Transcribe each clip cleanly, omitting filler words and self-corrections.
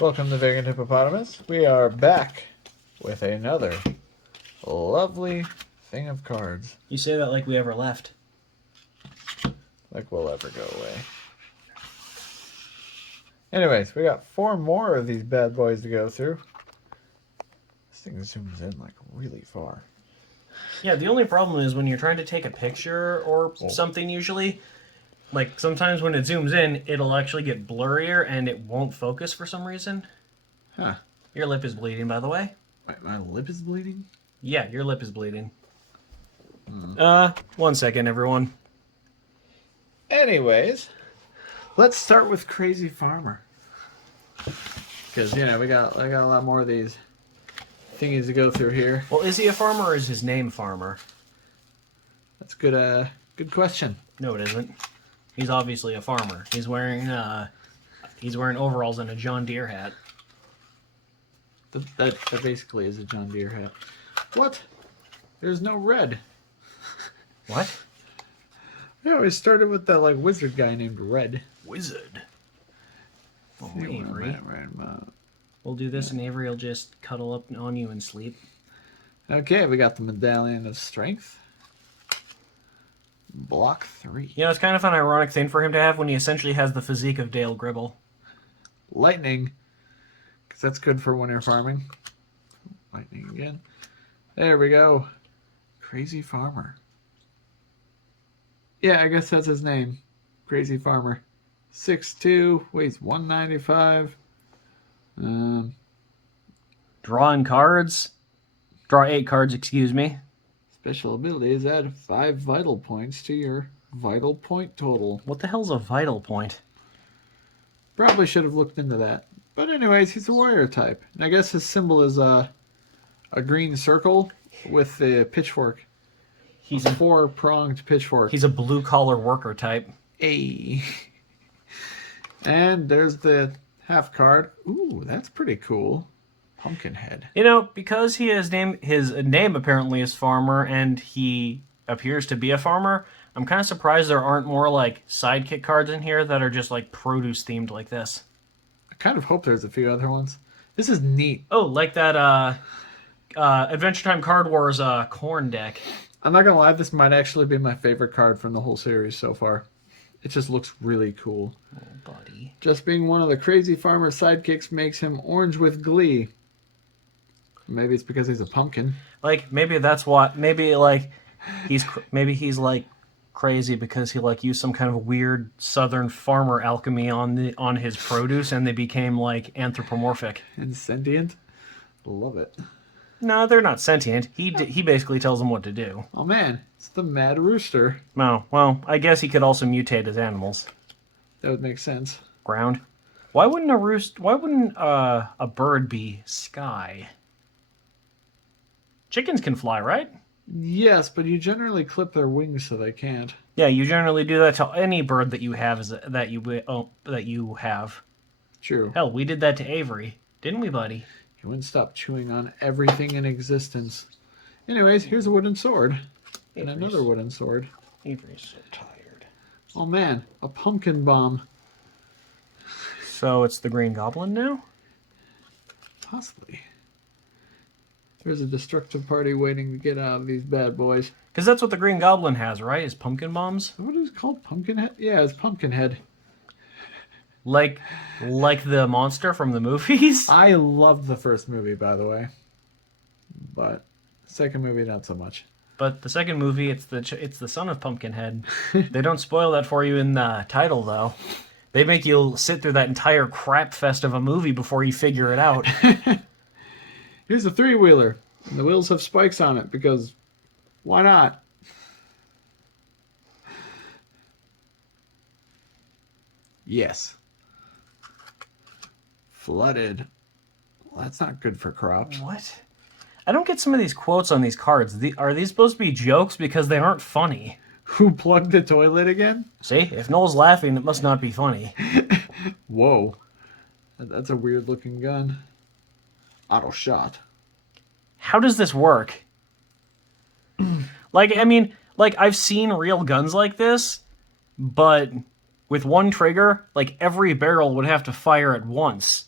Welcome to Vagrant Hippopotamus. We are back with another lovely thing of cards. You say that like we ever left. Like we'll ever go away. Anyways, we got 4 more of these bad boys to go through. This thing zooms in like really far. Yeah, the only problem is when you're trying to take a picture or something usually, like sometimes when it zooms in, it'll actually get blurrier and it won't focus for some reason. Huh. Your lip is bleeding, by the way. Wait, my lip is bleeding? Yeah, your lip is bleeding. 1 second, everyone. Anyways, let's start with Craziie Farmer. Because, you know, I got a lot more of these thingies to go through here. Well, is he a farmer or is his name Farmer? That's good, good question. No, it isn't. He's obviously a farmer. He's wearing overalls and a John Deere hat. That basically is a John Deere hat. What? There's no red. What? I always started with that like wizard guy named Red. Wizard. Oh, See where I'm Avery. at right now. We'll do this and Avery will just cuddle up on you and sleep. Okay, we got the Medallion of Strength. Block 3. You know, it's kind of an ironic thing for him to have when he essentially has the physique of Dale Gribble. Lightning. Because that's good for winter farming. Lightning again. There we go. Craziie Farmer. Yeah, I guess that's his name. Craziie Farmer. 6'2", weighs 195. Drawing cards. Draw 8 cards, excuse me. Special abilities add 5 vital points to your vital point total. What the hell's a vital point? Probably should have looked into that. But anyways, he's a warrior type. And I guess his symbol is a green circle with the pitchfork. He's a 4-pronged pitchfork. He's a blue-collar worker type. A. And there's the half card. Ooh, that's pretty cool. Pumpkinhead. You know, because his name apparently is Farmer, and he appears to be a farmer, I'm kind of surprised there aren't more, like, sidekick cards in here that are just, like, produce-themed like this. I kind of hope there's a few other ones. This is neat. Oh, like that, Adventure Time Card Wars, corn deck. I'm not gonna lie, this might actually be my favorite card from the whole series so far. It just looks really cool. Oh, buddy. Just being one of the Craziie Farmer sidekicks makes him orange with glee. Maybe it's because he's a pumpkin. Like, maybe that's what, maybe, like, he's like, crazy because he, like, used some kind of weird southern farmer alchemy on his produce, and they became, like, anthropomorphic. And sentient? Love it. No, they're not sentient. He basically tells them what to do. Oh man, it's the Mad Rooster. No, well, I guess he could also mutate as animals. That would make sense. Ground. Why wouldn't a bird be sky? Chickens can fly, right? Yes, but you generally clip their wings so they can't. Yeah, you generally do that to any bird that you have that you have. True. Hell, we did that to Avery, didn't we, buddy? He wouldn't stop chewing on everything in existence. Anyways, here's a wooden sword. And another wooden sword. Avery's so tired. Oh man, a pumpkin bomb. So it's the Green Goblin now? Possibly. There's a destructive party waiting to get out of these bad boys. Because that's what the Green Goblin has, right? Is pumpkin bombs? What is it called? Pumpkinhead? Yeah, it's Pumpkinhead. Like the monster from the movies? I loved the first movie, by the way. But the second movie, not so much. But the second movie, it's the son of Pumpkinhead. They don't spoil that for you in the title, though. They make you sit through that entire crap fest of a movie before you figure it out. Here's a 3-wheeler. And the wheels have spikes on it because why not? Yes. Flooded. Well, that's not good for crops. What? I don't get some of these quotes on these cards. Are these supposed to be jokes because they aren't funny? Who plugged the toilet again? See, if Noel's laughing, it must not be funny. Whoa. That's a weird looking gun. Auto shot. How does this work? Like, I mean, like, I've seen real guns like this, but with one trigger, like, every barrel would have to fire at once.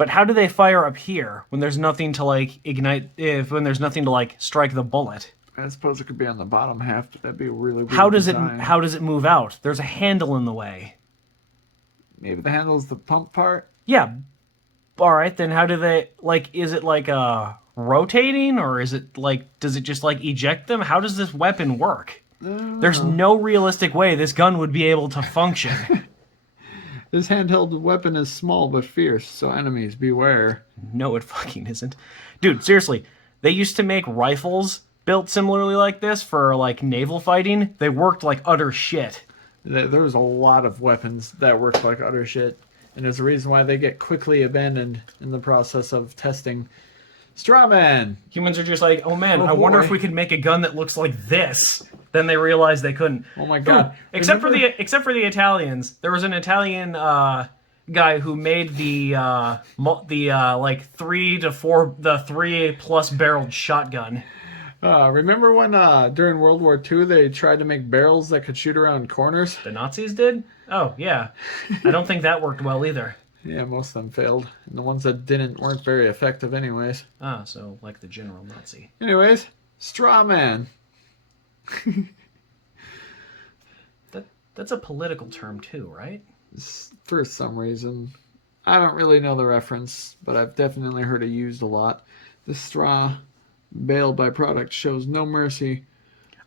But how do they fire up here when there's nothing to like ignite? When there's nothing to like strike the bullet? I suppose it could be on the bottom half, but that'd be a really weird How does design. it? How does it move out? There's a handle in the way. Maybe the handle's the pump part. Yeah. All right, then how do they like? Is it like rotating, or is it like? Does it just like eject them? How does this weapon work? There's no realistic way this gun would be able to function. This handheld weapon is small but fierce, so enemies beware. No, it fucking isn't. Dude, seriously, they used to make rifles built similarly like this for like naval fighting. They worked like utter shit. There was a lot of weapons that worked like utter shit, and there's a reason why they get quickly abandoned in the process of testing. Strawman! Humans are just like, oh man, Oh, I wonder boy. if we could make a gun that looks like this. Then they realized they couldn't. Oh my god. Except for the Italians. There was an Italian guy who made the like 3 plus barreled shotgun. Remember when during World War II they tried to make barrels that could shoot around corners? The Nazis did? Oh, yeah. I don't think that worked well either. Yeah, most of them failed. And the ones that didn't weren't very effective anyways. Ah, so like the general Nazi. Anyways, Strawman. That's a political term too, right? For some reason. I don't really know the reference, but I've definitely heard it used a lot. The straw bale byproduct shows no mercy.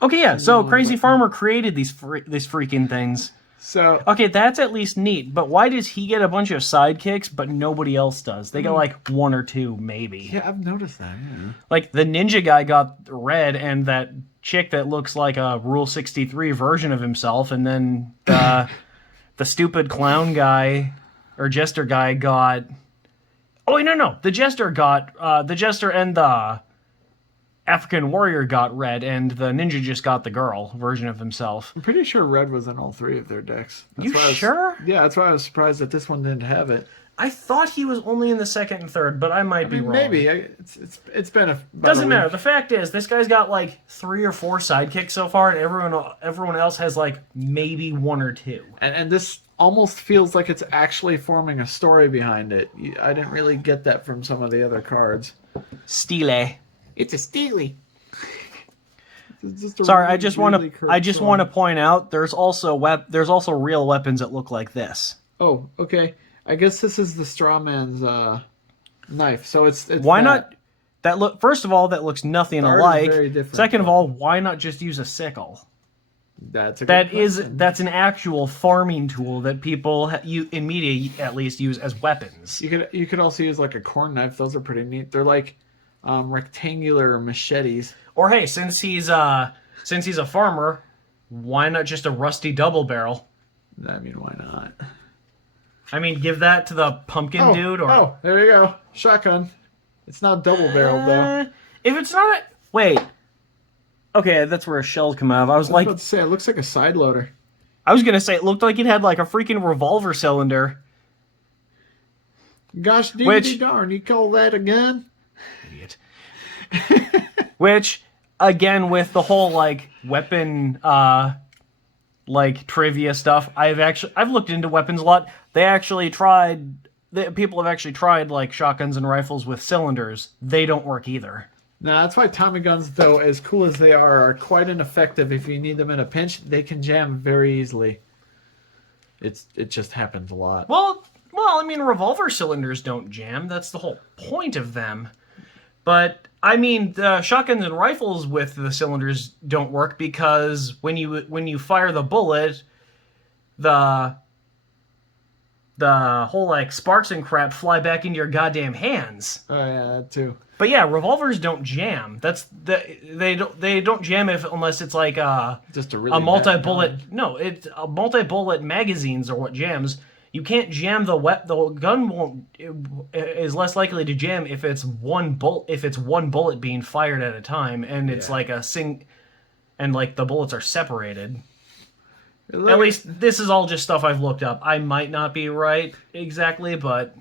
Okay, yeah. So Crazy Farmer created these freaking things. So Okay, that's at least neat. But why does he get a bunch of sidekicks, but nobody else does? They got like 1 or 2, maybe. yeah, I've noticed that. Yeah. Like the ninja guy got red, and that chick that looks like a Rule 63 version of himself, and then the stupid clown guy or jester guy got. Oh wait, no, the jester and the African warrior got red, and the ninja just got the girl version of himself. I'm pretty sure red was in all 3 of their decks. You why I was- sure? Yeah, that's why I was surprised that this one didn't have it. I thought he was only in the second and third, but I might be wrong. Maybe it's been about Doesn't a matter. week. The fact is, this guy's got like 3 or 4 sidekicks so far, and everyone else has like maybe 1 or 2. And this almost feels like it's actually forming a story behind it. I didn't really get that from some of the other cards. Stile. It's a Steely. It's just a Sorry, I really, just want really to. curved I just song. want to point out there's also real weapons that look like this. Oh, okay. I guess this is the straw man's knife. So it's Why that. not? That look. First of all, that looks nothing art is alike. very different. Second of all, why not just use a sickle? That's a good question. That's an actual farming tool that people in media at least use as weapons. You could also use like a corn knife. Those are pretty neat. They're like rectangular machetes. Or hey, since he's a farmer, why not just a rusty double barrel? I mean, why not? I mean, give that to the pumpkin dude, or Oh, there you go. Shotgun. It's not double barreled though. If it's not wait. Okay, that's where a shell's come out of. I was I like, was about to say, it looks like a side loader. I was gonna say it looked like it had like a freaking revolver cylinder. Gosh, diggity Which- darn, you call that a gun? Idiot. Which, again, with the whole like weapon like trivia stuff, I've looked into weapons a lot. People have actually tried like shotguns and rifles with cylinders. They don't work either. Now, that's why Tommy guns, though, as cool as they are quite ineffective. If you need them in a pinch, they can jam very easily. It just happens a lot. Well, I mean, revolver cylinders don't jam. That's the whole point of them. But I mean, the shotguns and rifles with the cylinders don't work because when you fire the bullet, the whole like sparks and crap fly back into your goddamn hands. Oh yeah, that too. But yeah, revolvers don't jam. They don't jam unless it's like Just a really a bad multi-bullet. gun. No, it's a multi-bullet magazines are what jams. You can't jam the gun won't is less likely to jam if it's one bullet being fired at a time, and it's like and like the bullets are separated. At least this is all just stuff I've looked up. I might not be right exactly, but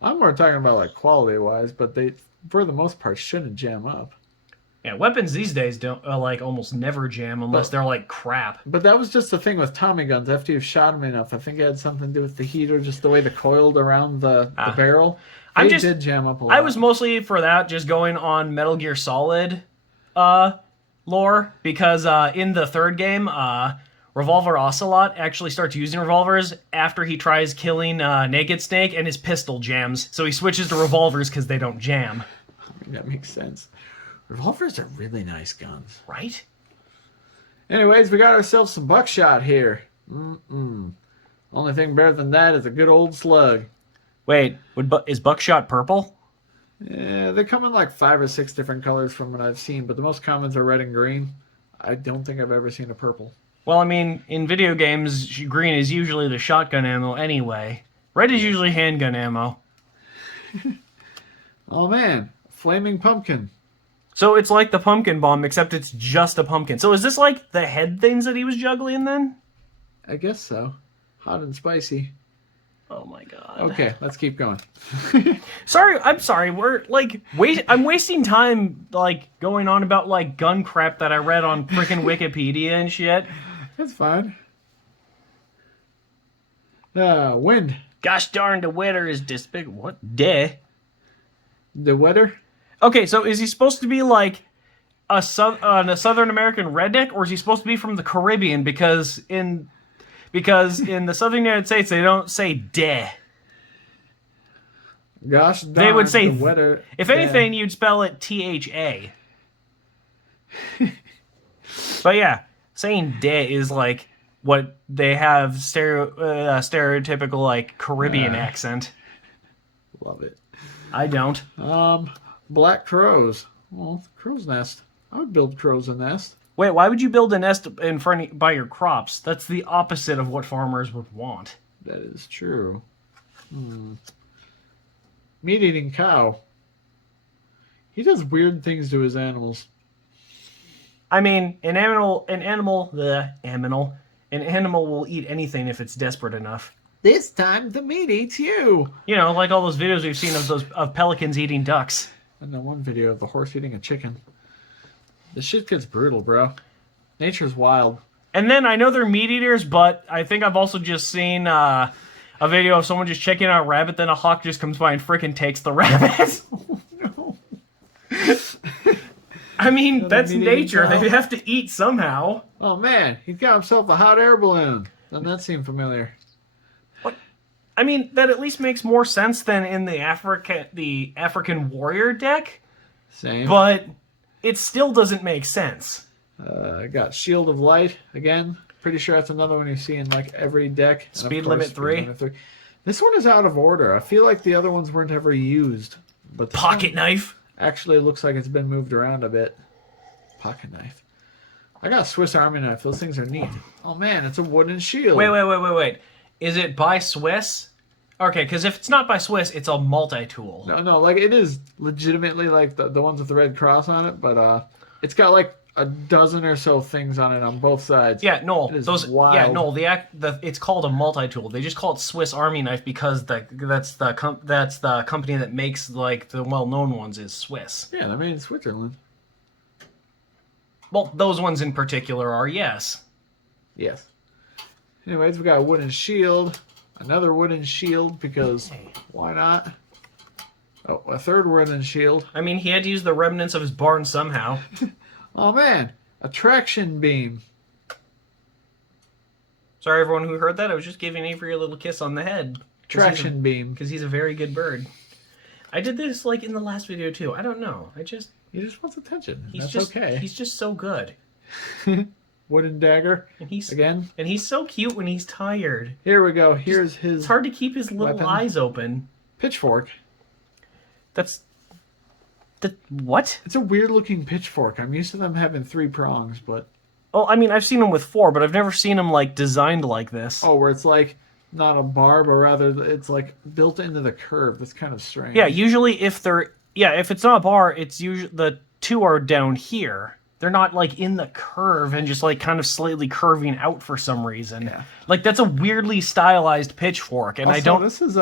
I'm more talking about like quality wise, but they, for the most part, shouldn't jam up. Yeah, weapons these days don't like almost never jam unless they're like crap. But that was just the thing with Tommy guns. After you've shot them enough, I think it had something to do with the heat or just the way they coiled around the barrel. They did jam up a lot. I was mostly for that just going on Metal Gear Solid lore because in the third game, Revolver Ocelot actually starts using revolvers after he tries killing Naked Snake and his pistol jams. So he switches to revolvers because they don't jam. I mean, that makes sense. Revolvers are really nice guns. Right? Anyways, we got ourselves some buckshot here. Only thing better than that is a good old slug. Wait, is buckshot purple? Yeah, they come in like 5 or 6 different colors from what I've seen, but the most commons are red and green. I don't think I've ever seen a purple. Well, I mean, in video games, green is usually the shotgun ammo anyway. Red is usually handgun ammo. Oh man, flaming pumpkin. So it's like the pumpkin bomb, except it's just a pumpkin. So is this like the head things that he was juggling then? I guess so. Hot and spicy. Oh my god. Okay, let's keep going. I'm sorry. We're like I'm wasting time like going on about like gun crap that I read on freaking Wikipedia and shit. That's fine. Wind. Gosh darn, the weather is despicable. What? The weather? Okay, so is he supposed to be like a Southern American redneck, or is he supposed to be from the Caribbean? Because in the Southern United States they don't say "de." Gosh darn, they would say the weather. If anything, you'd spell it "tha." But yeah, saying "de" is like what they have stereotypical like Caribbean accent. Love it. I don't. Black crows. Well, crow's nest. I would build crows a nest. Wait, why would you build a nest in front by your crops? That's the opposite of what farmers would want. That is true. Meat-eating cow. He does weird things to his animals. I mean, an animal will eat anything if it's desperate enough. This time the meat eats you. You know, like all those videos we've seen of pelicans eating ducks. And the one video of the horse eating a chicken. The shit gets brutal, bro. Nature's wild. And then I know they're meat eaters, but I think I've also just seen a video of someone just checking out a rabbit, then a hawk just comes by and freaking takes the rabbit. Oh, no. I mean, that's nature. They have to eat somehow. Oh, man. He's got himself a hot air balloon. Doesn't that seem familiar? I mean, that at least makes more sense than in the African warrior deck. Same. But it still doesn't make sense. I got Shield of Light again. Pretty sure that's another one you see in like every deck. Speed limit 3. This one is out of order. I feel like the other ones weren't ever used. But Pocket knife. Actually, it looks like it's been moved around a bit. Pocket knife. I got a Swiss Army knife. Those things are neat. Oh man, it's a wooden shield. Wait. Is it by Swiss? Okay, because if it's not by Swiss, it's a multi-tool. No, like it is legitimately like the ones with the red cross on it, but it's got like a dozen or so things on it on both sides. Yeah, no, wild. Yeah, no, it's called a multi-tool. They just call it Swiss Army knife because that's the company that makes like the well-known ones is Swiss. Yeah, they're made in Switzerland. Well, those ones in particular are, yes. Yes. Anyways, we got a wooden shield. Another wooden shield, because why not? Oh, a third wooden shield. I mean, he had to use the remnants of his barn somehow. Oh, man. A traction beam. Sorry, everyone who heard that. I was just giving Avery a little kiss on the head. Traction beam. Because he's a very good bird. I did this, like, in the last video, too. I don't know. He just wants attention. That's okay. He's just so good. Wooden dagger. And he's so cute when he's tired. Here we go. Here's his. It's hard to keep his little eyes open. Pitchfork. What? It's a weird looking pitchfork. I'm used to them having 3 prongs, but. Oh, I mean, I've seen them with 4, but I've never seen them like designed like this. Oh, where it's like not a bar, but rather it's like built into the curve. That's kind of strange. Yeah, usually if it's not a bar, it's usually the 2 are down here. They're not like in the curve and just like kind of slightly curving out for some reason. Yeah. Like that's a weirdly stylized pitchfork, and also, This is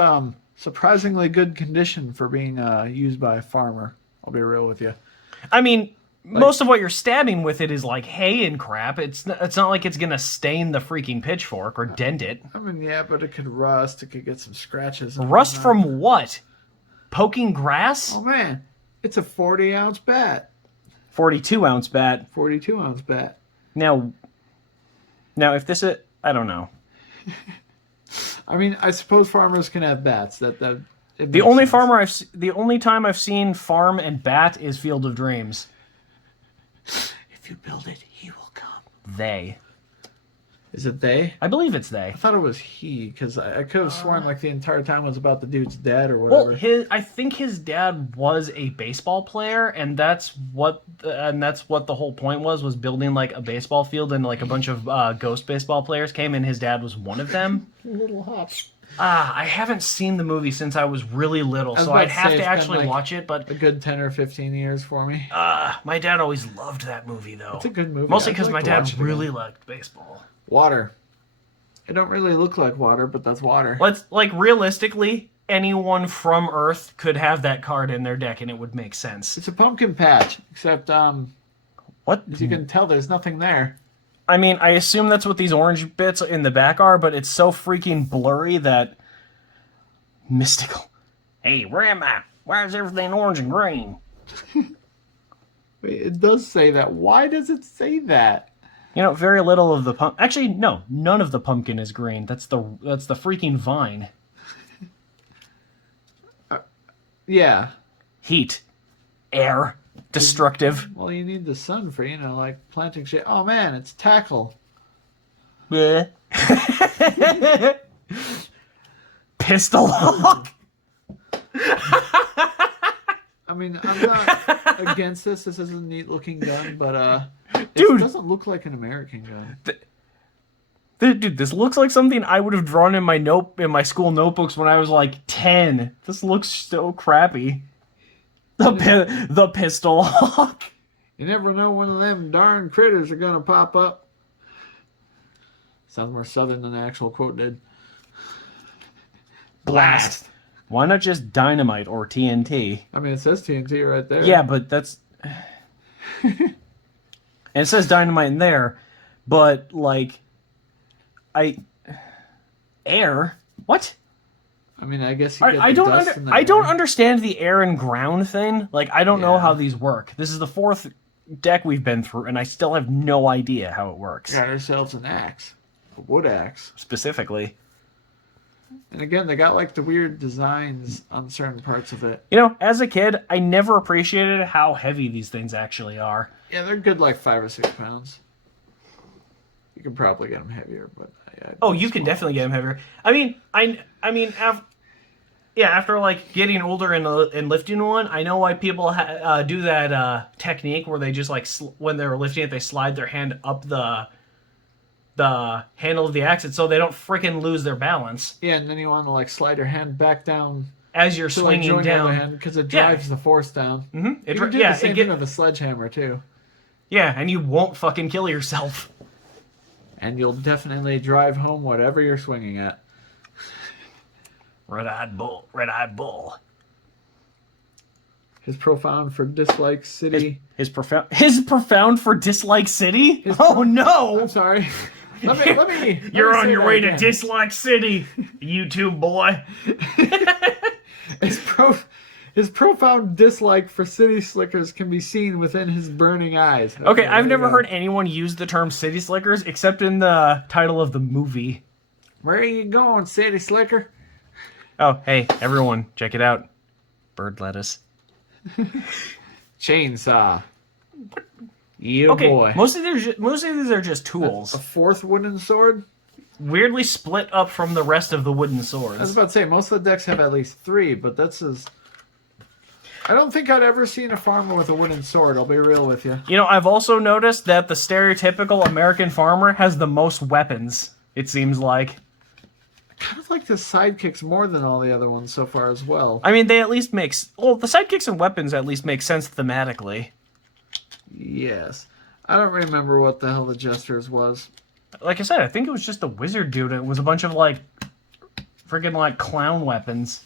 surprisingly good condition for being used by a farmer. I'll be real with you. I mean, most of what you're stabbing with it is like hay and crap. It's not like it's gonna stain the freaking pitchfork or dent it. I mean, yeah, but it could rust. It could get some scratches. And Rust whatnot. from what? Poking grass? Oh man, it's a 40-ounce bat. 42-ounce bat. 42-ounce bat. Now, if this is, I don't know. I mean, I suppose farmers can have bats. The only time I've seen farm and bat is Field of Dreams. If you build it, he will come. They. Is it they? I believe it's they. I thought it was he, because I could have sworn like the entire time was about the dude's dad or whatever. Well, I think his dad was a baseball player, and that's what the whole point was building like a baseball field, and like a bunch of ghost baseball players came, and his dad was one of them. Little hop. I haven't seen the movie since I was really little, so I'd have to actually watch it. But a good 10 or 15 years for me. My dad always loved that movie, though. It's a good movie. Mostly because my dad really liked baseball. Water. It don't really look like water, but that's water. Let's realistically, anyone from Earth could have that card in their deck, and it would make sense. It's a pumpkin patch, except what? As you can tell, there's nothing there. I mean, I assume that's what these orange bits in the back are, but it's so freaking blurry that... Mystical. Hey, where am I? Why is everything orange and green? Wait, it does say that. Why does it say that? You know, very little of the Actually, no, none of the pumpkin is green. That's the freaking vine. Yeah. Heat. Air. Destructive. Well, you need the sun for, like planting shit. Oh man, it's tackle. Bleh. Pistol Hawk. I mean, I'm not against this. This is a neat looking gun, but Dude. It doesn't look like an American gun. Dude, this looks like something I would have drawn in my school notebooks when I was like 10. This looks so crappy. The Pistol Hawk. You never know when one of them darn critters are gonna pop up. Sounds more southern than the actual quote did. Blast. Why not just dynamite or TNT? I mean, it says TNT right there. Yeah, but that's... And it says dynamite in there, but, like... Air? What? I mean, I guess you get I the don't understand the air and ground thing. Like, I don't know how these work. This is the fourth deck we've been through, and I still have no idea how it works. Got ourselves an axe. A wood axe. Specifically. And again, they got, like, the weird designs on certain parts of it. You know, as a kid, I never appreciated how heavy these things actually are. Yeah, they're good, like, 5 or 6 pounds. You can probably get them heavier, but... you can definitely get them heavier. I mean, after like getting older and lifting one, I know why people do that technique where they just like when they're lifting it, they slide their hand up the handle of the axe, so they don't freaking lose their balance. Yeah, and then you want to like slide your hand back down as you're swinging down, because it drives the force down. Mm-hmm. You can do the same thing with a sledgehammer too. Yeah, and you won't fucking kill yourself. And you'll definitely drive home whatever you're swinging at. Red-eyed bull. His profound for dislike city. His profound for dislike city? Oh no! I'm sorry. Let me You're on say your that way again. to dislike city, YouTube boy. His profound dislike for city slickers can be seen within his burning eyes. Okay, I've never heard anyone use the term city slickers except in the title of the movie. Where are you going, city slicker? Oh, hey, everyone, check it out. Bird lettuce. Chainsaw. Yeah, Okay, boy. most of these are just tools. A fourth wooden sword? Weirdly split up from the rest of the wooden swords. I was about to say, most of the decks have at least 3, but that's as... I don't think I'd ever seen a farmer with a wooden sword, I'll be real with you. You know, I've also noticed that the stereotypical American farmer has the most weapons, it seems like. I kind of like the sidekicks more than all the other ones so far as well. I mean, they at least make... Well, the sidekicks and weapons at least make sense thematically. Yes. I don't remember what the hell the Jesters was. Like I said, I think it was just a wizard dude. It was a bunch of, like, freaking, like, clown weapons.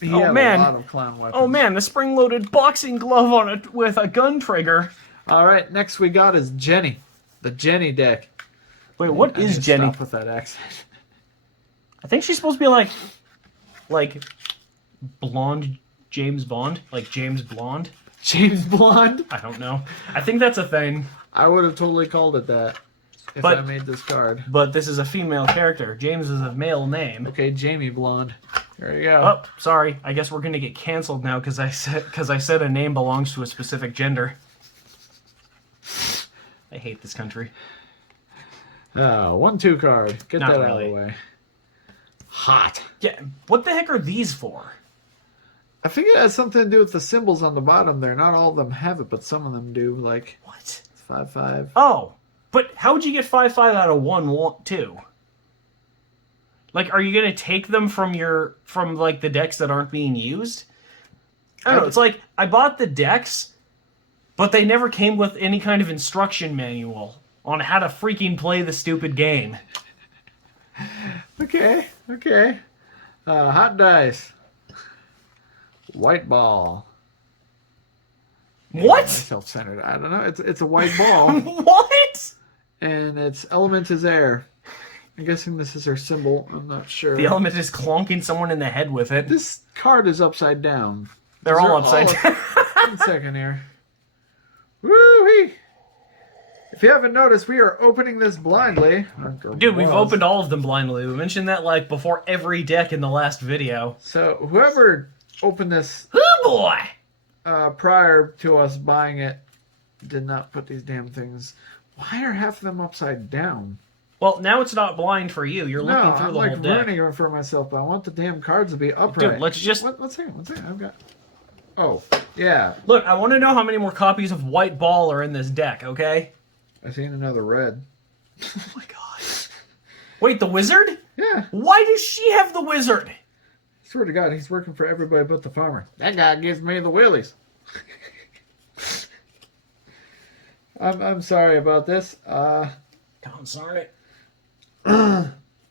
He had a lot of clown weapons. Oh man, the spring-loaded boxing glove with a gun trigger. All right, next we got is Jeni, the Jeni deck. Wait, what I is need to Jeni? Stop with that accent. I think she's supposed to be like blonde James Bond, like James Blonde. James Blonde. I don't know. I think that's a thing. I would have totally called it that if But- I made this card. But this is a female character. James is a male name. Okay, Jamie Blonde. There you go. Oh, sorry. I guess we're gonna get canceled now because I said a name belongs to a specific gender. I hate this country. 1/2 card. Get Not that out of really. the way. Hot. Yeah. What the heck are these for? I think it has something to do with the symbols on the bottom there. Not all of them have it, but some of them do. Like What? 5/5. Oh, but how would you get 5/5 out of 1/2? Like, are you gonna take them from like the decks that aren't being used? I don't know. It's like I bought the decks, but they never came with any kind of instruction manual on how to freaking play the stupid game. Okay. Hot dice. White ball. What? Self-centered. I don't know. It's a white ball, What? and its element is air. I'm guessing this is her symbol. I'm not sure. The element is clonking someone in the head with it. This card is upside down. They're all upside down. 1 second here. Woo-wee! If you haven't noticed, we are opening this blindly. Dude, we've opened all of them blindly. We mentioned that like before every deck in the last video. So whoever opened this Oh boy! prior to us buying it did not put these damn things. Why are half of them upside down? Well, now it's not blind for you. You're looking No, through I'm the like whole deck. ruining it for myself, but I want the damn cards to be upright. Dude, let's just... One second. I've got... Oh, yeah. Look, I want to know how many more copies of White Ball are in this deck, okay? I seen another red. Oh my god. Wait, the wizard? Yeah. Why does she have the wizard? Swear to God, he's working for everybody but the farmer. That guy gives me the willies. I'm sorry about this. God darn it.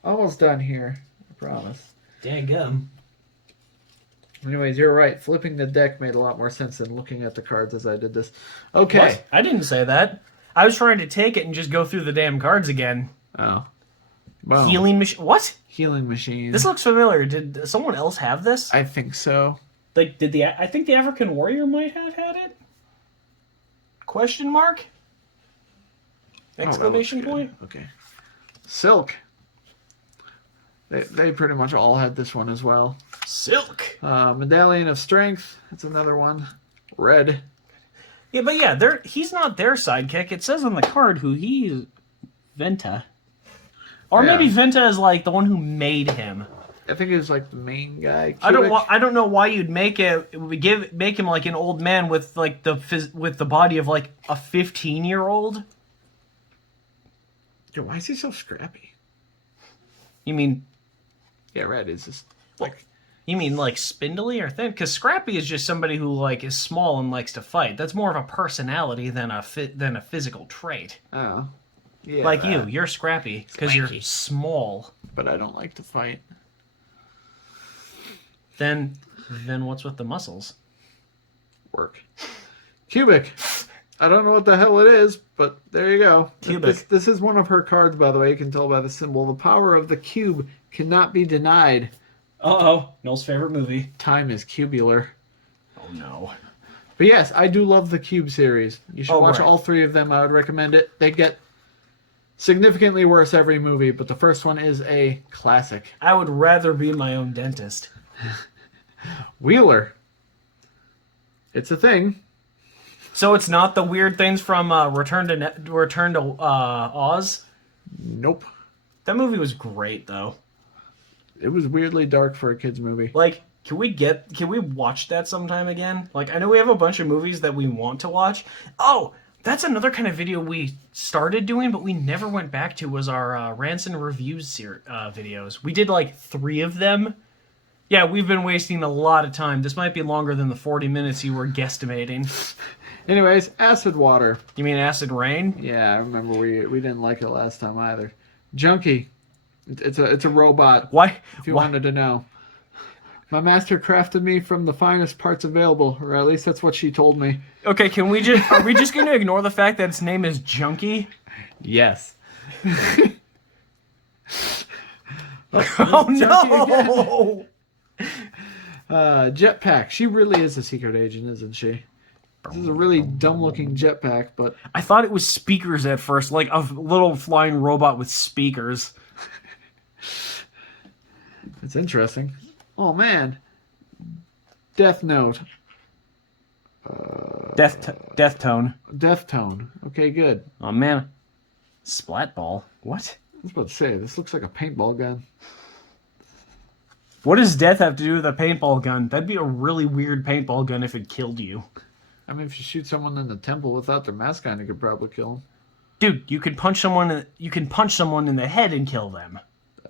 Almost done here. I promise. Dang Anyways, you're right. Flipping the deck made a lot more sense than looking at the cards as I did this. Okay. What? I didn't say that. I was trying to take it and just go through the damn cards again. Oh. Boom. Healing machine. What? Healing machine. This looks familiar. Did someone else have this? I think so. Like, I think the African warrior might have had it? Question mark? Exclamation Oh, that looks point? good. Okay. Silk. They pretty much all had this one as well. Silk. Medallion of Strength. That's another one. Red. Yeah, but yeah, he's not their sidekick. It says on the card who he's Venta. Or Yeah. maybe Venta is like the one who made him. I think he was like the main guy. I Cubic. don't know why you'd make him like an old man with like with the body of like a 15-year-old. Dude, why is he so scrappy? You mean Yeah, Red is just like... like spindly or thin? Because Scrappy is just somebody who like is small and likes to fight. That's more of a personality than a physical trait. Oh. Yeah. Like that. you're Scrappy because you're Swanky. small. But I don't like to fight. Then what's with the muscles? Work. Cubic. I don't know what the hell it is, but there you go. Cubic. This is one of her cards, by the way. You can tell by the symbol. The power of the cube cannot be denied. Uh-oh. Noel's favorite movie. Time is cubular. Oh, no. But yes, I do love the Cube series. You should watch right. all three of them. I would recommend it. They get significantly worse every movie, but the first one is a classic. I would rather be my own dentist. Wheeler. It's a thing. So it's not the weird things from Return to Oz? Nope. That movie was great, though. It was weirdly dark for a kid's movie. Like, can we watch that sometime again? Like, I know we have a bunch of movies that we want to watch. Oh, that's another kind of video we started doing, but we never went back to, was our Ranson Reviews videos. We did like 3 of them. Yeah, we've been wasting a lot of time. This might be longer than the 40 minutes you were guesstimating. Anyways, Acid Water. You mean Acid Rain? Yeah, I remember we didn't like it last time either. Junkie. It's a robot, Why? if you why wanted to know. My master crafted me from the finest parts available, or at least that's what she told me. Okay, are we just going to ignore the fact that its name is Junkie? Yes. Oh no! Jetpack. She really is a secret agent, isn't she? This is a really dumb-looking jetpack, but... I thought it was speakers at first, like a little flying robot with speakers. It's interesting. Oh, man. Death Note. Death Tone. Death Tone. Okay, good. Oh man. Splat ball. What? I was about to say, this looks like a paintball gun. What does death have to do with a paintball gun? That'd be a really weird paintball gun if it killed you. I mean, if you shoot someone in the temple without their mask on, you could probably kill them. Dude, you can punch someone in the head and kill them.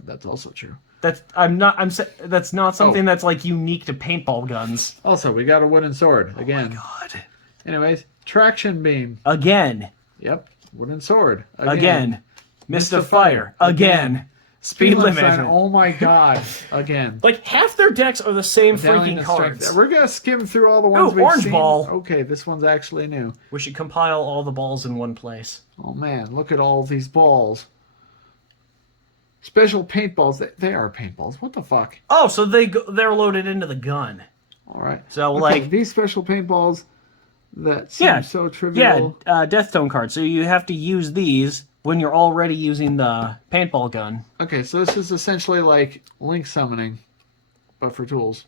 That's also true. That's not something that's like unique to paintball guns. Also, we got a wooden sword again. Oh my god. Anyways, traction beam. Again. Yep, wooden sword Again. Mist of fire. Again. Speed limit. sign. Oh my god. Again. Like half their decks are the same Medallion freaking of cards. Strength. We're gonna skim through all the ones Ooh, we've orange seen. ball. Okay, this one's actually new. We should compile all the balls in one place. Oh man, look at all these balls. Special paintballs. They are paintballs. What the fuck? Oh, so they're loaded into the gun. All right. So Okay, like these special paintballs that seem so trivial. Death Tone card. So you have to use these when you're already using the paintball gun. Okay, so this is essentially like Link summoning, but for tools.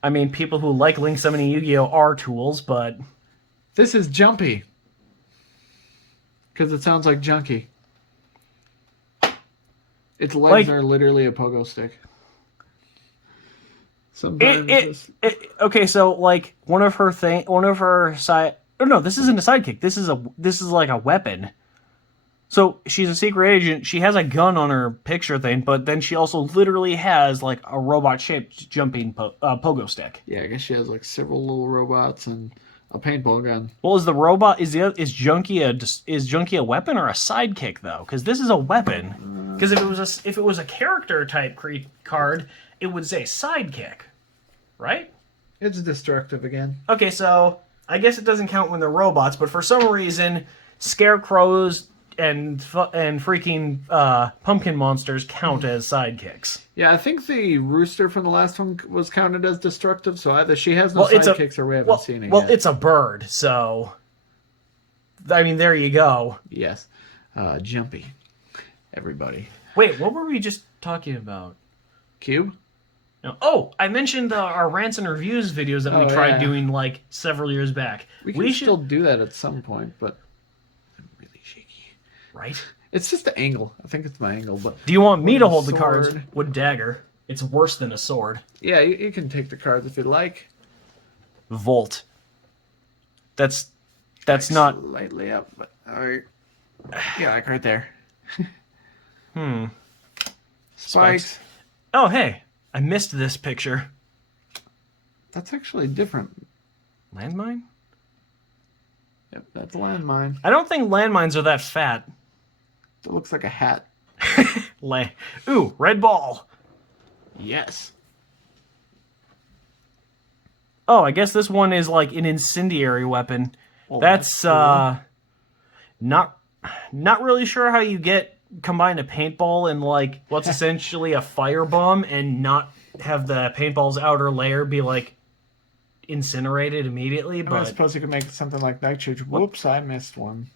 I mean, people who like Link Summoning Yu-Gi-Oh! Are tools, but... This is Jumpy. Because it sounds like Junkie. Its legs are literally a pogo stick. Sometimes okay, so like one of her side. Oh no, this isn't a sidekick. This is like a weapon. So she's a secret agent. She has a gun on her picture thing, but then she also literally has like a robot-shaped jumping pogo stick. Yeah, I guess she has like several little robots and a paintball gun. Well, is the robot is Junkie a weapon or a sidekick though? Because this is a weapon. Because if it was a character type card, it would say sidekick, right? It's destructive again. Okay, so I guess it doesn't count when they're robots, but for some reason, scarecrows and freaking pumpkin monsters count as sidekicks. Yeah, I think the rooster from the last one was counted as destructive, so either she has no sidekicks or we haven't seen it yet. Well, it's a bird, so... I mean, there you go. Yes. Jumpy. Everybody. Wait, what were we just talking about? Cube? No. Oh, I mentioned our rants and reviews videos that we tried doing like several years back. We should still do that at some point, but I'm really shaky. Right? It's just the angle. I think it's my angle, but... Do you want me to hold the cards? Wood dagger. It's worse than a sword. Yeah, you can take the cards if you like. Volt. That's not... Slightly up, but... Alright. Yeah, like right there. Spikes. Oh, hey. I missed this picture. That's actually different. Landmine? Yep, that's a landmine. I don't think landmines are that fat. It looks like a hat. Ooh, red ball. Yes. Oh, I guess this one is like an incendiary weapon. Well, that's cool. not really sure how you combine a paintball and like what's essentially a firebomb and not have the paintball's outer layer be like incinerated immediately. But I suppose you could make something like nitrogen. Whoops, I missed one.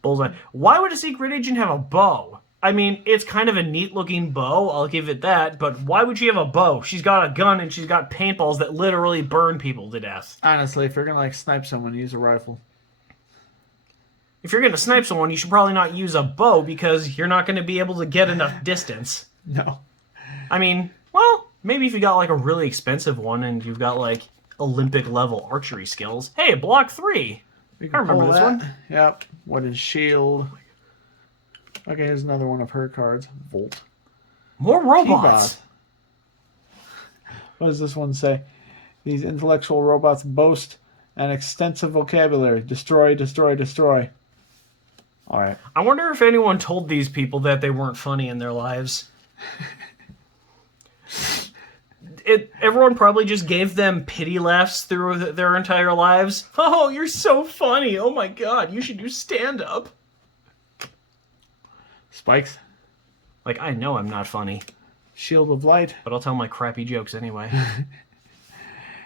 Bullseye. Why would a secret agent have a bow? I mean, it's kind of a neat looking bow, I'll give it that, but why would she have a bow? She's got a gun and she's got paintballs that literally burn people to death. Honestly, if you're gonna like snipe someone, use a rifle. If you're gonna snipe someone, you should probably not use a bow because you're not gonna be able to get enough distance. No. I mean, well, maybe if you got like a really expensive one and you've got like Olympic level archery skills. Hey, block 3. I remember this one. Yep. What is shield? Okay, here's another one of her cards. Volt. More robots. What does this one say? These intellectual robots boast an extensive vocabulary. Destroy, destroy, destroy. All right. I wonder if anyone told these people that they weren't funny in their lives. everyone probably just gave them pity laughs through their entire lives. Oh, you're so funny. Oh my god, you should do stand-up. Spikes. Like, I know I'm not funny, Shield of light. but I'll tell my crappy jokes anyway.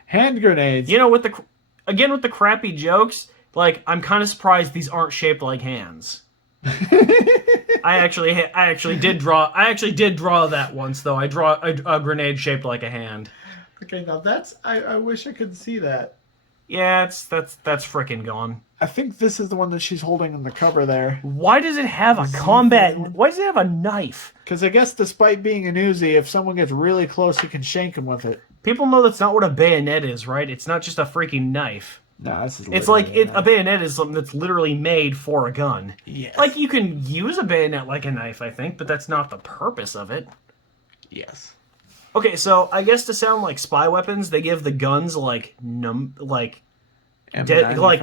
Hand grenades. You know, with the crappy jokes, like, I'm kind of surprised these aren't shaped like hands. I actually did draw that once, though. I draw a grenade shaped like a hand. Okay, now that's... I wish I could see that. Yeah, that's frickin' gone. I think this is the one that she's holding in the cover there. Why does it have a combat... Why does it have a knife? Because I guess despite being an Uzi, if someone gets really close, you can shank him with it. People know that's not what a bayonet is, right? It's not just a freaking knife. No, this is... It's like a bayonet is something that's literally made for a gun. Yes. Like, you can use a bayonet like a knife, I think, but that's not the purpose of it. Yes. Okay, so I guess to sound like spy weapons, they give the guns like M95.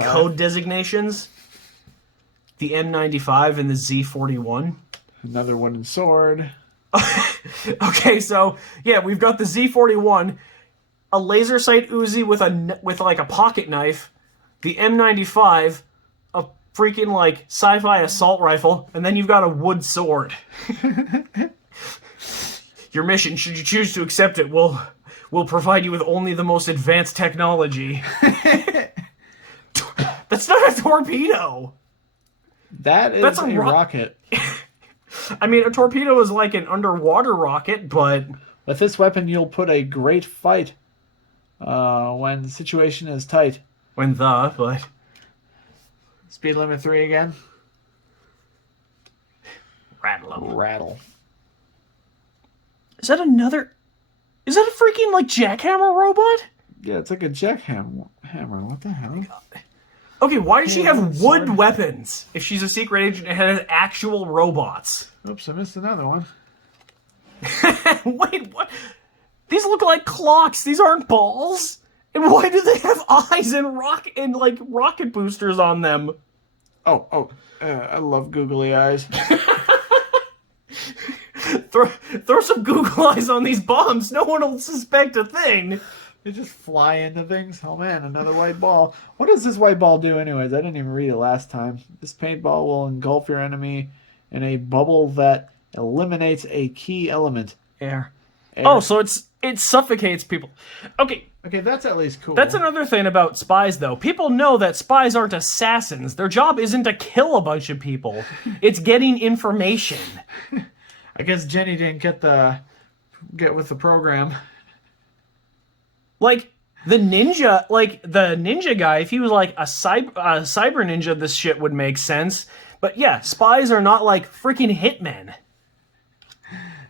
code designations. The M95 and the Z41. Another wooden sword. Okay, so yeah, we've got the Z41, a laser sight Uzi with like a pocket knife, the M95, a freaking like sci-fi assault rifle, and then you've got a wood sword. Your mission, should you choose to accept it, will provide you with only the most advanced technology. That's not a torpedo. That's a rocket. I mean, a torpedo is like an underwater rocket, but... With this weapon, you'll put a great fight when the situation is tight. But... Speed limit 3 again. Rattle 'em. Rattle. Is that a freaking, like, jackhammer robot? Yeah, it's like a jackhammer. What the hell? Okay, why does she have wood sword. weapons if she's a secret agent and has actual robots? Oops, I missed another one. Wait, what? These look like clocks. These aren't balls. And why do they have eyes and rocket boosters on them? I love googly eyes. Throw some Google eyes on these bombs. No one will suspect a thing. They just fly into things. Oh man, another white ball. What does this white ball do anyways? I didn't even read it last time. This paintball will engulf your enemy in a bubble that eliminates a key element. Air. Oh, so it suffocates people. Okay, that's at least cool. that's another thing about spies, though. People know that spies aren't assassins. Their job isn't to kill a bunch of people. It's getting information. I guess Jeni didn't get with the program. Like the ninja guy, if he was like a cyber ninja, this shit would make sense. But yeah, spies are not like freaking hitmen.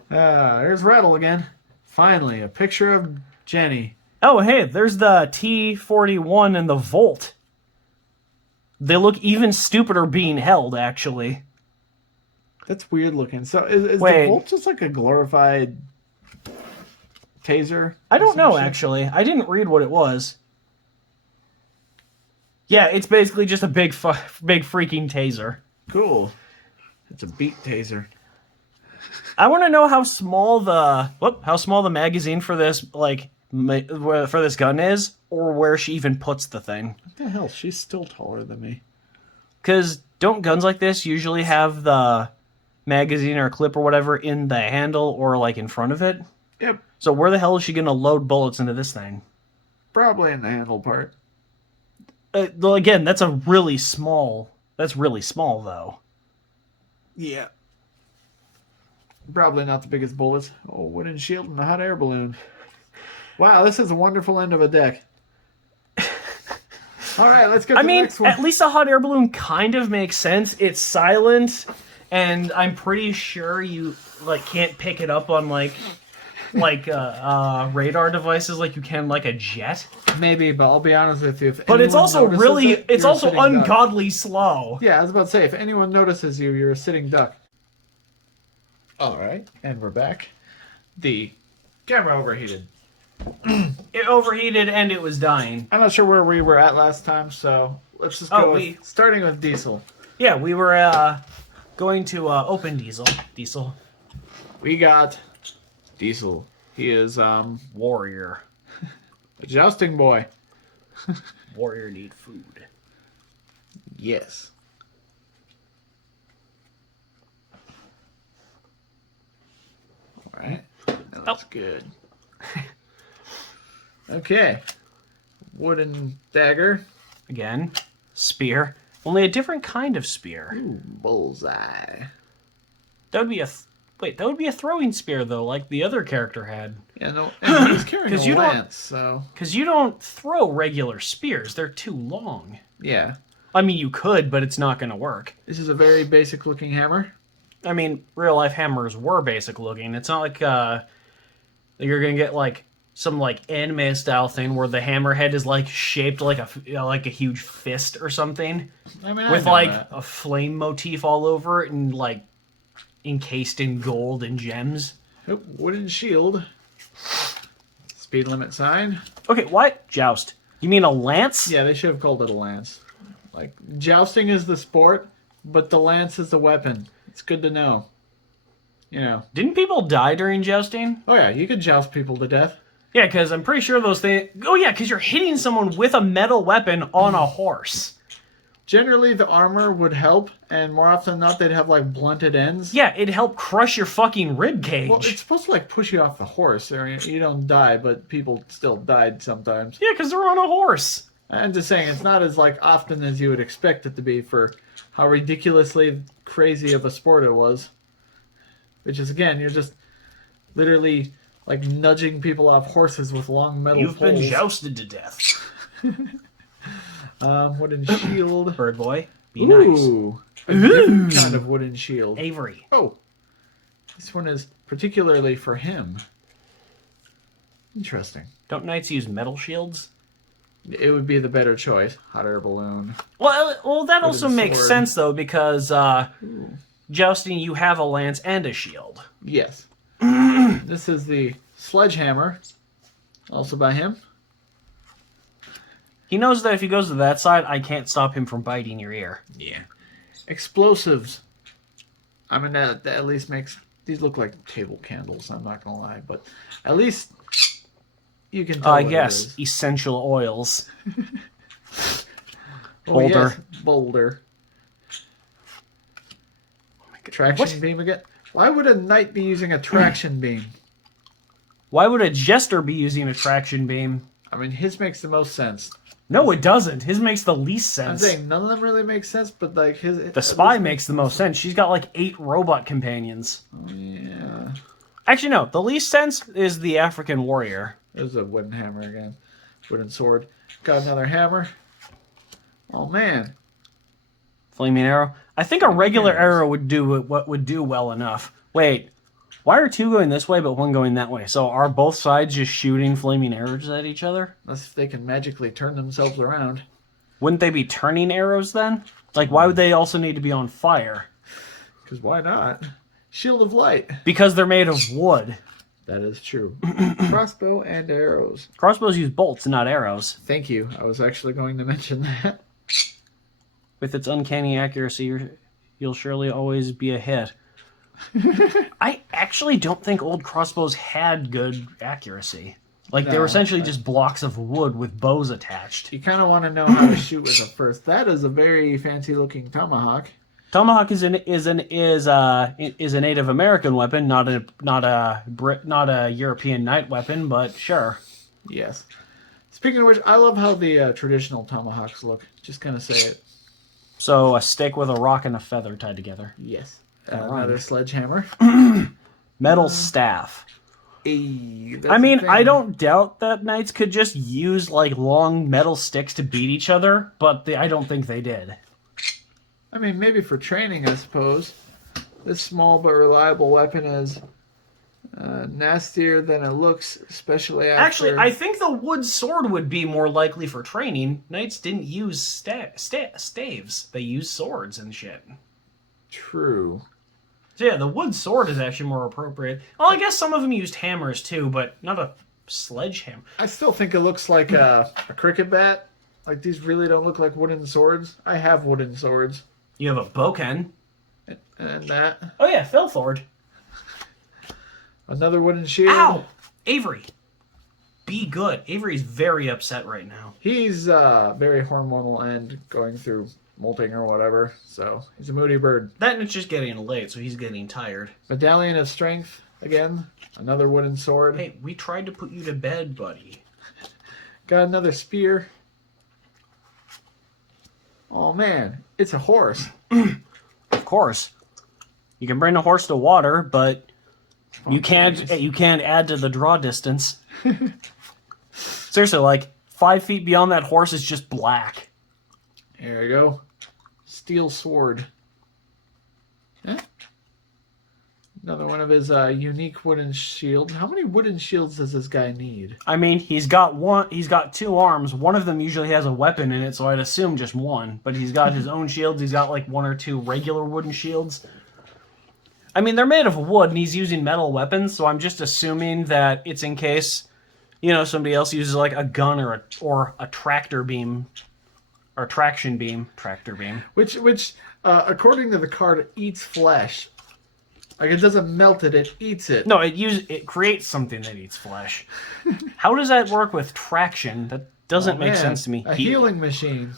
There's Rattle again. Finally, a picture of Jeni. Oh, hey, there's the T-41 and the Volt. They look even stupider being held, actually. That's weird looking. So is Wait. the Volt just like a glorified taser? I don't know, actually. I didn't read what it was. Yeah, it's basically just a big freaking taser. Cool. It's a beat taser. I want to know how small the magazine for this for this gun is, or where she even puts the thing. What the hell? She's still taller than me. Because don't guns like this usually have the magazine or clip or whatever in the handle or like in front of it? Yep. So where the hell is she going to load bullets into this thing? Probably in the handle part. Well, again, that's really small, though. Yeah. Probably not the biggest bullets. Oh, wooden shield and a hot air balloon. Wow, this is a wonderful end of a deck. All right, let's get to the next one. At least a hot air balloon kind of makes sense. It's silent, and I'm pretty sure you can't pick it up on radar devices like you can like a jet. Maybe, but I'll be honest with you. But it's also ungodly slow. Yeah, I was about to say, if anyone notices you, you're a sitting duck. All right, and we're back. The camera overheated. It overheated and it was dying. I'm not sure where we were at last time, so let's just go starting with Diezel. Yeah, we were going to open Diezel. We got Diezel. He is Warrior. a jousting boy. Warrior need food. Yes. All right. That looks good. Okay. Wooden dagger. Again, spear. Only a different kind of spear. Ooh, bullseye. That would be that would be a throwing spear though, like the other character had. Yeah, no, and he's carrying 'Cause a you don't- lance, so Because you don't throw regular spears; they're too long. yeah. I mean, you could, but it's not going to work. This is a very basic looking hammer. I mean, real life hammers were basic looking. It's not like you're going to get like some like anime style thing where the hammerhead is like shaped like a huge fist or something I mean, with I know like that. a flame motif all over it and like encased in gold and gems. Oh, wooden shield. Speed limit sign. Okay, what? Joust. You mean a lance? Yeah, they should have called it a lance. Like, jousting is the sport, but the lance is the weapon. It's good to know. You know. Didn't people die during jousting? Oh yeah, you could joust people to death. Yeah, because I'm pretty sure those things... Oh yeah, because you're hitting someone with a metal weapon on a horse. Generally, the armor would help, and more often than not, they'd have, like, blunted ends. Yeah, it'd help crush your fucking rib cage. Well, it's supposed to, like, push you off the horse. I mean, you don't die, but people still died sometimes. Yeah, because they're on a horse. I'm just saying, it's not as, like, often as you would expect it to be for how ridiculously crazy of a sport it was. Which is, again, you're just literally, like, nudging people off horses with long metal You've poles. been jousted to death. Wooden shield. Bird boy, be nice. Ooh, a different kind of wooden shield. Avery. Oh, this one is particularly for him. Interesting. Don't knights use metal shields? It would be the better choice. Hot air balloon. Well, that also Wooden makes sword. sense, though, because jousting, you have a lance and a shield. Yes. This is the sledgehammer. Also by him. He knows that if he goes to that side, I can't stop him from biting your ear. Yeah. Explosives. I mean, that at least makes... These look like table candles, I'm not going to lie. But at least you can tell what it yes, is. essential oils. Oh, Boulder. yes, boulder. Traction beam again? Why would a knight be using a traction beam? Why would a jester be using a traction beam? I mean, his makes the most sense. No, it doesn't. His makes the least I'm sense. saying none of them really make sense, but like his... The spy makes the most sense. She's got like 8 robot companions. Oh, yeah. Actually, no. The least sense is the African warrior. There's a wooden hammer again. Wooden sword. Got another hammer. Oh, man. Flaming arrow. I think a regular arrow would do what would do well enough. Wait, why are 2 going this way but 1 going that way? So are both sides just shooting flaming arrows at each other? Unless if they can magically turn themselves around. Wouldn't they be turning arrows then? Like, why would they also need to be on fire? Because why not? Shield of light. Because they're made of wood. That is true. Crossbow and arrows. Crossbows use bolts, not arrows. Thank you. I was actually going to mention that. With its uncanny accuracy, you'll surely always be a hit. I actually don't think old crossbows had good accuracy. Like, they were No, essentially just blocks of wood with bows attached. You kind of want to know how to shoot with it first. That is a very fancy-looking tomahawk. Tomahawk is a Native American weapon, not a European knight weapon, but sure. Yes. Speaking of which, I love how the traditional tomahawks look. Just gonna say it. So a stick with a rock and a feather tied together. Yes. All Another right. sledgehammer. Metal staff. That's I mean, the thing. I don't doubt that knights could just use like long metal sticks to beat each other, but I don't think they did. I mean, maybe for training, I suppose. This small but reliable weapon is nastier than it looks, especially after... Actually, I think the wood sword would be more likely for training. Knights didn't use staves. They used swords and shit. True. So yeah, the wood sword is actually more appropriate. Well, I guess some of them used hammers too, but not a sledgehammer. I still think it looks like a cricket bat. Like, these really don't look like wooden swords. I have wooden swords. You have a boken. And that. Oh yeah, Filthord. Another wooden shield. Ow! Avery, be good. Avery's very upset right now. He's very hormonal and going through molting or whatever, so he's a moody bird. That and it's just getting late, so he's getting tired. Medallion of Strength, again. Another wooden sword. Hey, we tried to put you to bed, buddy. Got another spear. Oh man, it's a horse. Of course. You can bring the horse to water, but you can't add to the draw distance. Seriously, like 5 feet beyond that horse is just black. There you go. Steel sword. Yeah. Another one of his unique wooden shields. How many wooden shields does this guy need? I mean, he's got 2 arms. One of them usually has a weapon in it, so I'd assume just one. But he's got his own shields. He's got like 1 or 2 regular wooden shields. I mean, they're made of wood, and he's using metal weapons, so I'm just assuming that it's in case, somebody else uses like a gun or a tractor beam, or traction beam, tractor beam. Which according to the card, eats flesh. Like, it doesn't melt it, it eats it. No, it creates something that eats flesh. How does that work with traction? That doesn't make sense to me. A healing machine.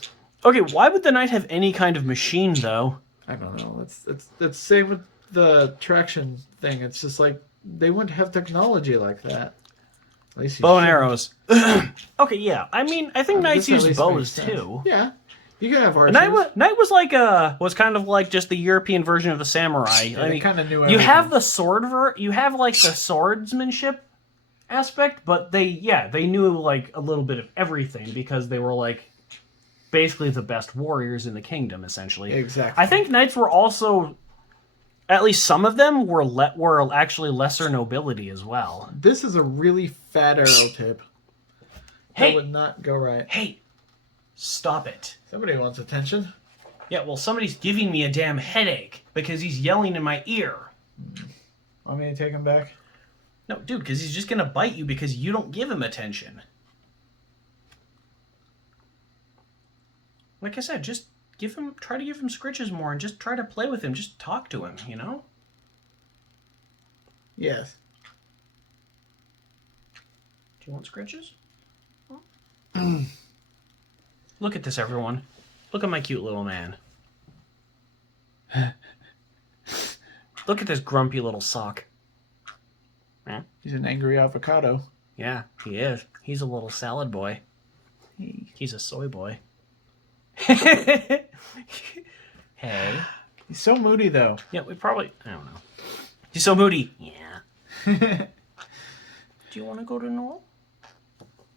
Okay, why would the knight have any kind of machine, though? I don't know. It's same with the traction thing. It's just like, they wouldn't have technology like that. At least Bow and arrows. Okay, yeah. I mean, I think knights use bows, too. Yeah. You can have archers. Knight was kind of like just the European version of the samurai. Yeah, I they mean, kind of knew you everything. have the sword you have like the swordsmanship aspect, but they knew like a little bit of everything because they were like basically the best warriors in the kingdom, essentially. Exactly. I think knights were also, at least some of them were actually lesser nobility as well. This is a really fat arrow tip. Hey, that would not go right. Hey, stop it. Somebody wants attention. Yeah, well, somebody's giving me a damn headache because he's yelling in my ear. Want me to take him back? No, dude, because he's just going to bite you because you don't give him attention. Like I said, just try to give him scritches more and just try to play with him. Just talk to him, Yes. Do you want scritches? Look at this, everyone. Look at my cute little man. Look at this grumpy little sock. He's an angry avocado. Yeah, he is. He's a little salad boy. He's a soy boy. Hey. He's so moody, though. Yeah, I don't know. He's so moody. Yeah. Do you want to go to Noel?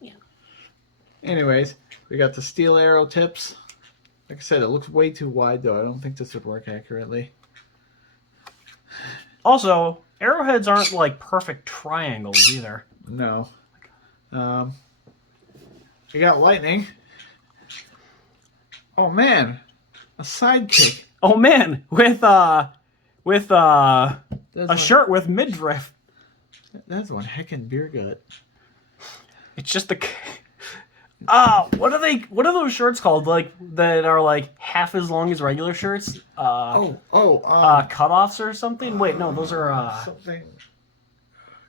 Yeah. Anyways, we got the steel arrow tips. Like I said, it looks way too wide, though. I don't think this would work accurately. Also, arrowheads aren't like perfect triangles either. No. We got lightning. Oh man, a sidekick. Oh man, with a That's shirt with midriff. That's one heckin' beer gut. It's just the. What are those shirts called? Like that are like half as long as regular shirts? Cutoffs or something? Wait, no, those are something.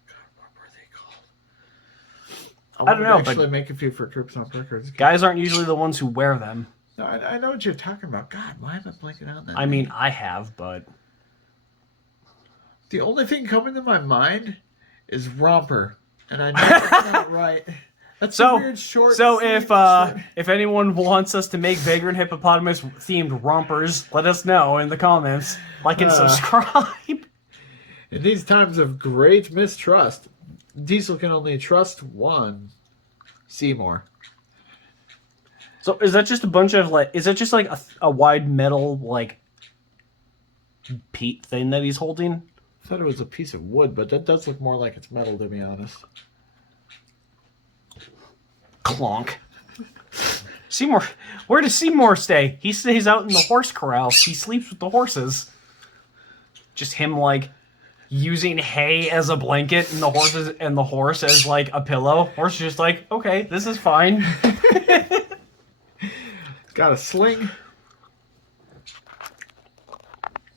God, what were they called? I don't know, Actually, but make a few for Crips on Records. guys aren't usually the ones who wear them. No, I know what you're talking about. God, why am I blanking out that? I mean, I have, but the only thing coming to my mind is romper, and I know that's not right. That's a weird short. So if anyone wants us to make Vagrant Hippopotamus themed rompers, let us know in the comments. Like and subscribe. In these times of great mistrust, Diezel can only trust one. Seymour. So is that just a bunch of like? Is that just like a wide metal like peat thing that he's holding? I thought it was a piece of wood, but that does look more like it's metal, to be honest. Clonk. Seymour, where does Seymour stay? He stays out in the horse corral. He sleeps with the horses. Just him like using hay as a blanket and the horse as like a pillow. Horse is just like, okay, this is fine. Got a sling.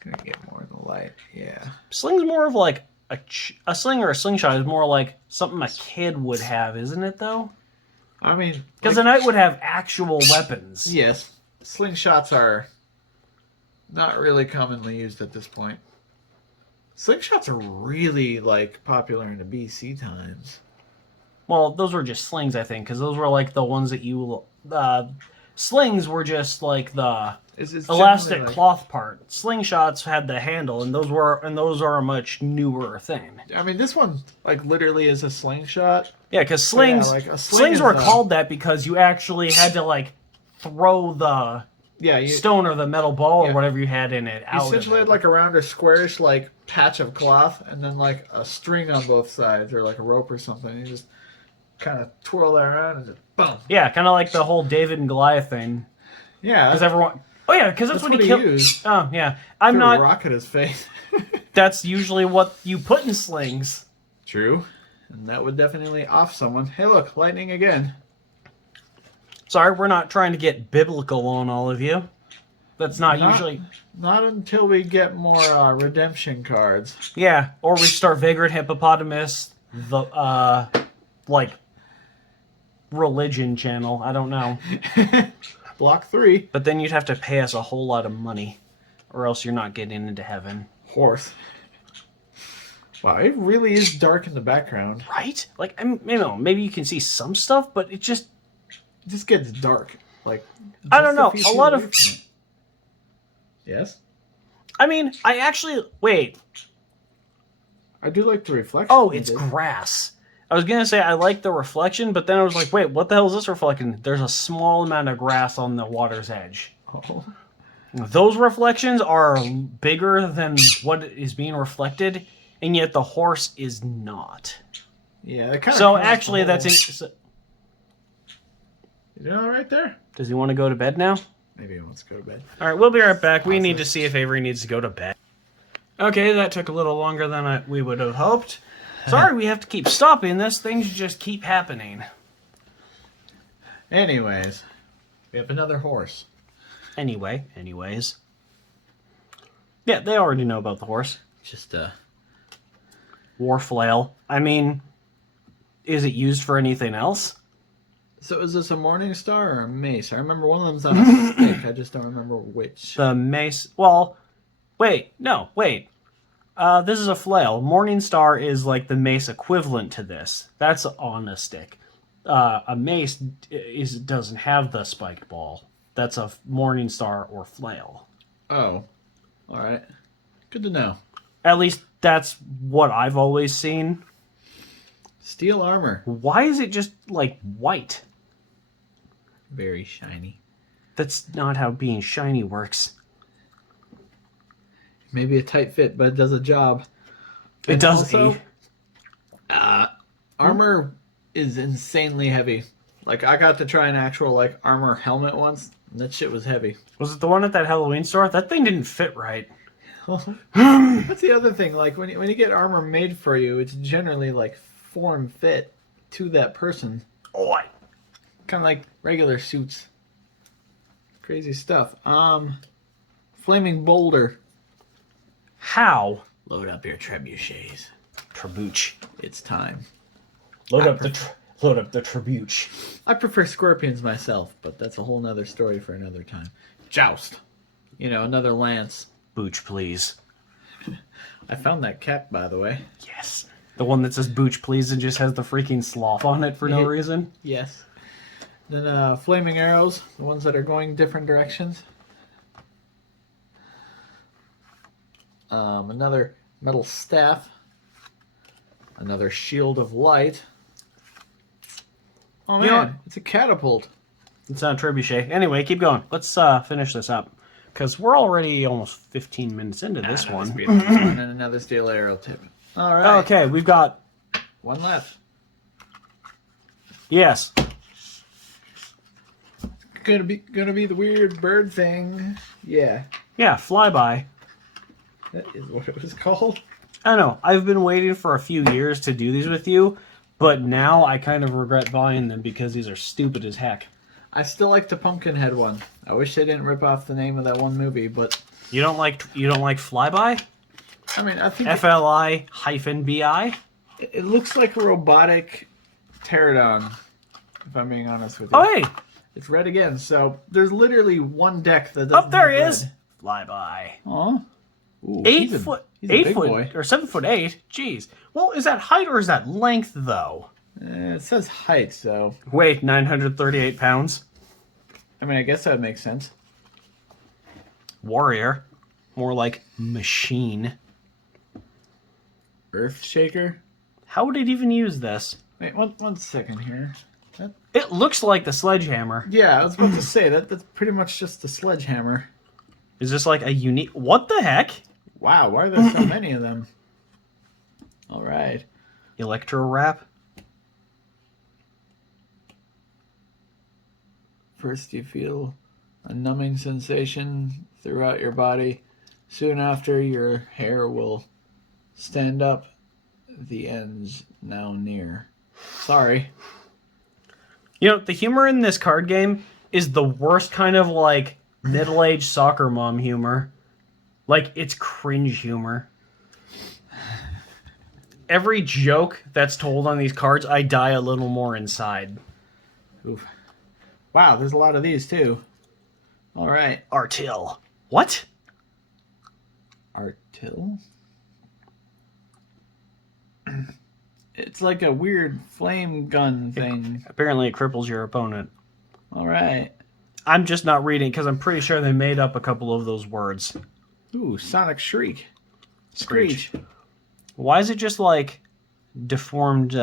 Gonna get more in the light. Yeah. Sling's more of like a sling or a slingshot is more like something a kid would have, isn't it, though? I mean... Because a knight would have actual weapons. Yes. Slingshots are not really commonly used at this point. Slingshots are really, like, popular in the BC times. Well, those were just slings, I think, because those were, like, the ones that you... slings were just, like, the elastic cloth part. Slingshots had the handle, and those are a much newer thing. I mean, this one, like, literally is a slingshot. Yeah, because slings... Yeah, like, a sling slings were called that because you actually had to, like, throw the... stone or the metal ball or whatever you had in it out. You essentially had like a round or squarish like patch of cloth and then like a string on both sides or like a rope or something. You just kind of twirl that around and just boom. Yeah, kind of like the whole David and Goliath thing. Yeah. Because everyone... Oh yeah, because that's what he killed. Used. Oh yeah. I'm Threw not... a rock at his face. That's usually what you put in slings. True. And that would definitely off someone. Hey look, lightning again. Sorry, we're not trying to get biblical on all of you. That's not usually... Not until we get more redemption cards. Yeah, or we start Vagrant, Hippopotamus, the, like, religion channel. I don't know. Block 3. But then you'd have to pay us a whole lot of money, or else you're not getting into heaven. Horse. Wow, it really is dark in the background. Right? Like, maybe you can see some stuff, but it just gets dark. Like, I don't know. A lot of... Yes? I mean, I actually... Wait. I do like the reflection. Oh, it's grass. I was going to say I like the reflection, but then I was like, wait, what the hell is this reflecting? There's a small amount of grass on the water's edge. Oh. Those reflections are bigger than what is being reflected, and yet the horse is not. Yeah, that kind of... So actually, that's... You know, right there? Does he want to go to bed now? Maybe he wants to go to bed. All right, we'll be right back. We need to see if Avery needs to go to bed. Okay, that took a little longer than we would have hoped. Sorry, we have to keep stopping this. Things just keep happening. Anyways, we have another horse. Anyways. Yeah, they already know about the horse. Just, War flail. I mean, is it used for anything else? So is this a morning star or a mace? I remember one of them's on a stick. I just don't remember which. The mace... Well, wait. No, wait. This is a flail. Morning star is like the mace equivalent to this. That's on a stick. A mace doesn't have the spiked ball. That's a morning star or flail. Oh. Alright. Good to know. At least that's what I've always seen. Steel armor. Why is it just, like, white? Very shiny. That's not how being shiny works. Maybe a tight fit, but it does a job. It does. Also, armor is insanely heavy. Like, I got to try an actual, like, armor helmet once, and that shit was heavy. Was it the one at that Halloween store? That thing didn't fit right. That's the other thing. Like, when you get armor made for you, it's generally, like, form fit to that person. Oh, kind of like regular suits. Crazy stuff. Flaming boulder. How? Load up your trebuchets. Trebuch. It's time. Load up the trebuch. I prefer scorpions myself, but that's a whole nother story for another time. Joust. You know, another lance. Booch, please. I found that cap, by the way. Yes. The one that says Booch, please, and just has the freaking sloth on it for no reason? Yes. Then flaming arrows, the ones that are going different directions. Another metal staff. Another shield of light. Oh man, it's a catapult. It's not a trebuchet. Anyway, keep going. Let's finish this up. Because we're already almost 15 minutes into this one. And another steel arrow tip. All right. Okay, we've got... one left. Yes. Gonna be the weird bird thing. Yeah. Yeah, Fli-Bi. That is what it was called. I don't know. I've been waiting for a few years to do these with you, but now I kind of regret buying them because these are stupid as heck. I still like the Pumpkinhead one. I wish they didn't rip off the name of that one movie, but you don't like Fli-Bi? I mean, I think Fli-Bi? It looks like a robotic pterodon, if I'm being honest with you. Oh, hey. It's red again, so there's literally one deck that doesn't Oh, there he have is. Fli-Bi. Aw. Ooh, 8 foot. he's a 8 big foot. boy. Or 7'8". Jeez. Well, is that height or is that length, though? It says height, so... Weight, 938 pounds. I mean, I guess that would make sense. Warrior. More like machine. Earth Shaker? How would it even use this? Wait, one second here. It looks like the sledgehammer. Yeah, I was about to say, that's pretty much just a sledgehammer. Is this like a unique... What the heck? Wow, why are there so many of them? Alright. Electro wrap. First you feel a numbing sensation throughout your body. Soon after, your hair will stand up. The end's now near. Sorry. You know, the humor in this card game is the worst kind of, like, middle-aged soccer mom humor. Like, it's cringe humor. Every joke that's told on these cards, I die a little more inside. Oof. Wow, there's a lot of these, too. Alright. Artil. What? Artil? It's like a weird flame gun thing. Apparently it cripples your opponent. Alright. I'm just not reading because I'm pretty sure they made up a couple of those words. Ooh, Sonic Shriek. Screech. Why is it just like deformed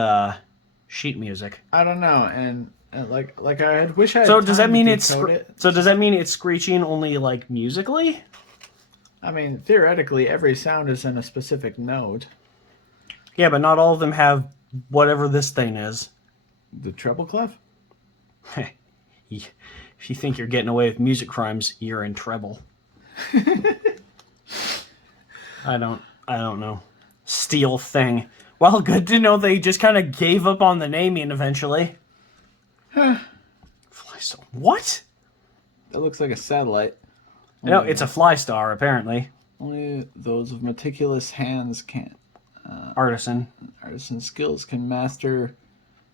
sheet music? I don't know, and like I wish I had So does that time mean to it's decode it. so does that mean it's screeching only like musically? I mean, theoretically, every sound is in a specific note. Yeah, but not all of them have whatever this thing is. The treble clef? If you think you're getting away with music crimes, you're in trouble. I don't know. Steel thing. Well, good to know they just kind of gave up on the naming eventually. What? That looks like a satellite. No, it's a fly star, apparently. Only those with meticulous hands can. Artisan. Artisan skills can master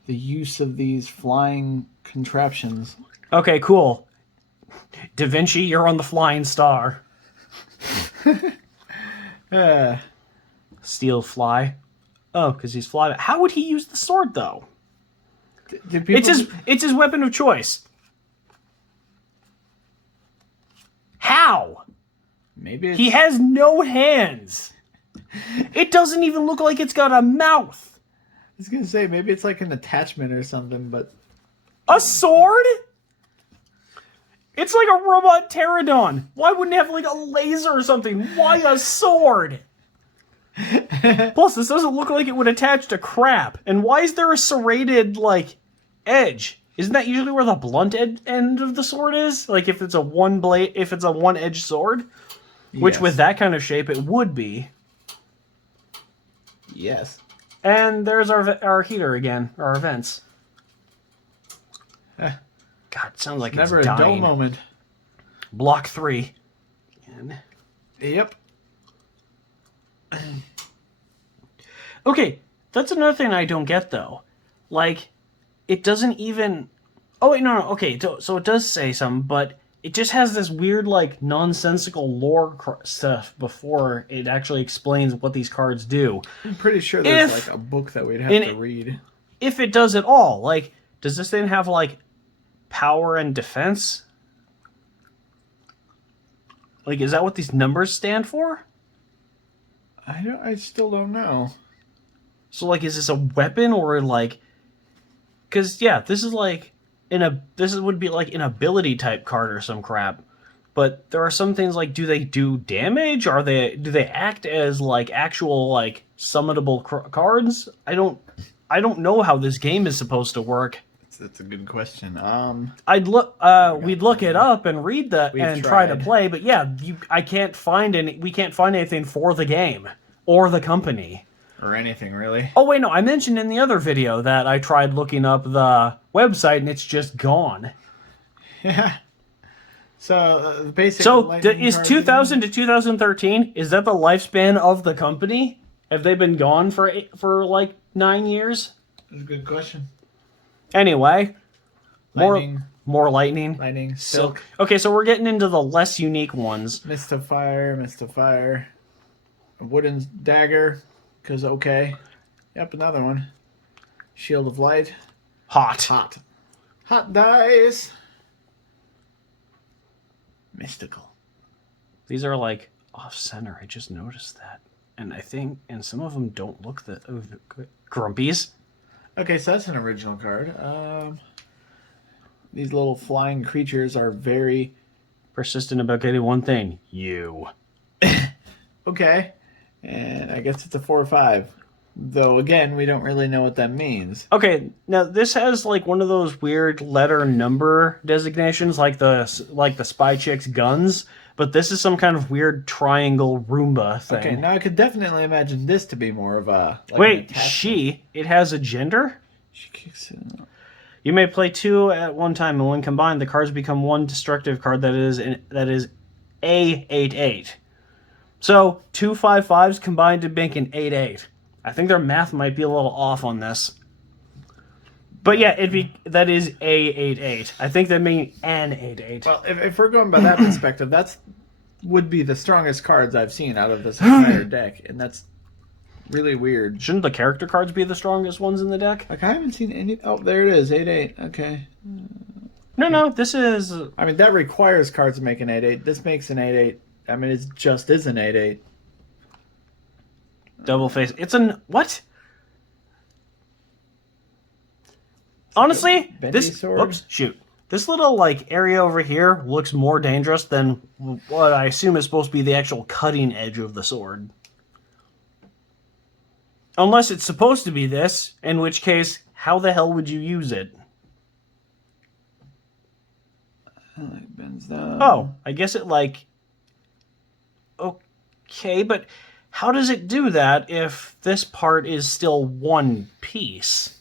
the use of these flying contraptions. Okay, cool. Da Vinci, you're on the flying star. Steel fly. Oh, because he's flying. How would he use the sword, though? Did people... It's his weapon of choice. How? Maybe it's... He has no hands. It doesn't even look like it's got a mouth. I was gonna say, maybe it's like an attachment or something, but... A sword? It's like a robot pterodon. Why wouldn't it have like a laser or something? Why a sword? Plus, this doesn't look like it would attach to crap. And why is there a serrated, like, edge? Isn't that usually where the blunt end of the sword is? Like, if it's a one-edged sword? Which, Yes. with that kind of shape, it would be. Yes. And there's our heater again, our vents. God, sounds like Never it's a dull dying. moment. Block 3. Again. Yep. Okay, that's another thing I don't get, though. Like, it doesn't even... Oh, wait, no. Okay, so it does say something, but it just has this weird, like, nonsensical lore stuff before it actually explains what these cards do. I'm pretty sure there's like a book that we'd have to read. If it does at all. Like, does this thing have, like, power and defense? Like, is that what these numbers stand for? I still don't know. So, like, is this a weapon or, like... Because, yeah, this is, like... This would be, like, an ability-type card or some crap. But there are some things, like, do they do damage? Do they act as, like, actual, like, summonable cards? I don't know how this game is supposed to work. That's a good question. We'd look it up and read that and try to play, but yeah, we can't find anything for the game or the company or anything really. Oh wait, no, I mentioned in the other video that I tried looking up the website and it's just gone. Yeah. So the basic. So is 2000 to 2013? Is that the lifespan of the company? Have they been gone for like 9 years? That's a good question. Anyway, Lightning, more lightning. lightning, silk, Okay, so we're getting into the less unique ones. mist of fire, a wooden dagger, because okay. Yep, another one. Shield of light, Hot. hot dice, mystical. These are like off center. I just noticed that, and some of them don't look that grumpies. Okay, so that's an original card. These little flying creatures are very Persistent about getting one thing. You. okay, and I guess it's a 4 or 5. Though again, we don't really know what that means. Okay, now this has like one of those weird letter number designations, like the Spy Chick's guns, but this is some kind of weird triangle Roomba thing. Okay, now I could definitely imagine this to be more of a. Like Wait, it has a gender? She kicks it out. You may play 2 at one time, and when combined, the cards become one destructive card that is a 8/8. So 2 5/5s combined to make an 8/8. I think their math might be a little off on this. But yeah, that is a 8/8. I think that means an 8/8. Well, if we're going by that perspective, that's would be the strongest cards I've seen out of this entire deck, and that's really weird. Shouldn't the character cards be the strongest ones in the deck? Like I haven't seen any. Oh, there it is, 8/8. Okay. No, this is. I mean, that requires cards to make an 8/8. This makes an 8/8. I mean, it just is an 8/8. Double face. It's an what? Honestly, bendy this sword? oops, shoot. This little like area over here looks more dangerous than what I assume is supposed to be the actual cutting edge of the sword. Unless it's supposed to be this, in which case, how the hell would you use it? It bends down. Oh, I guess it like. Okay, but how does it do that if this part is still one piece?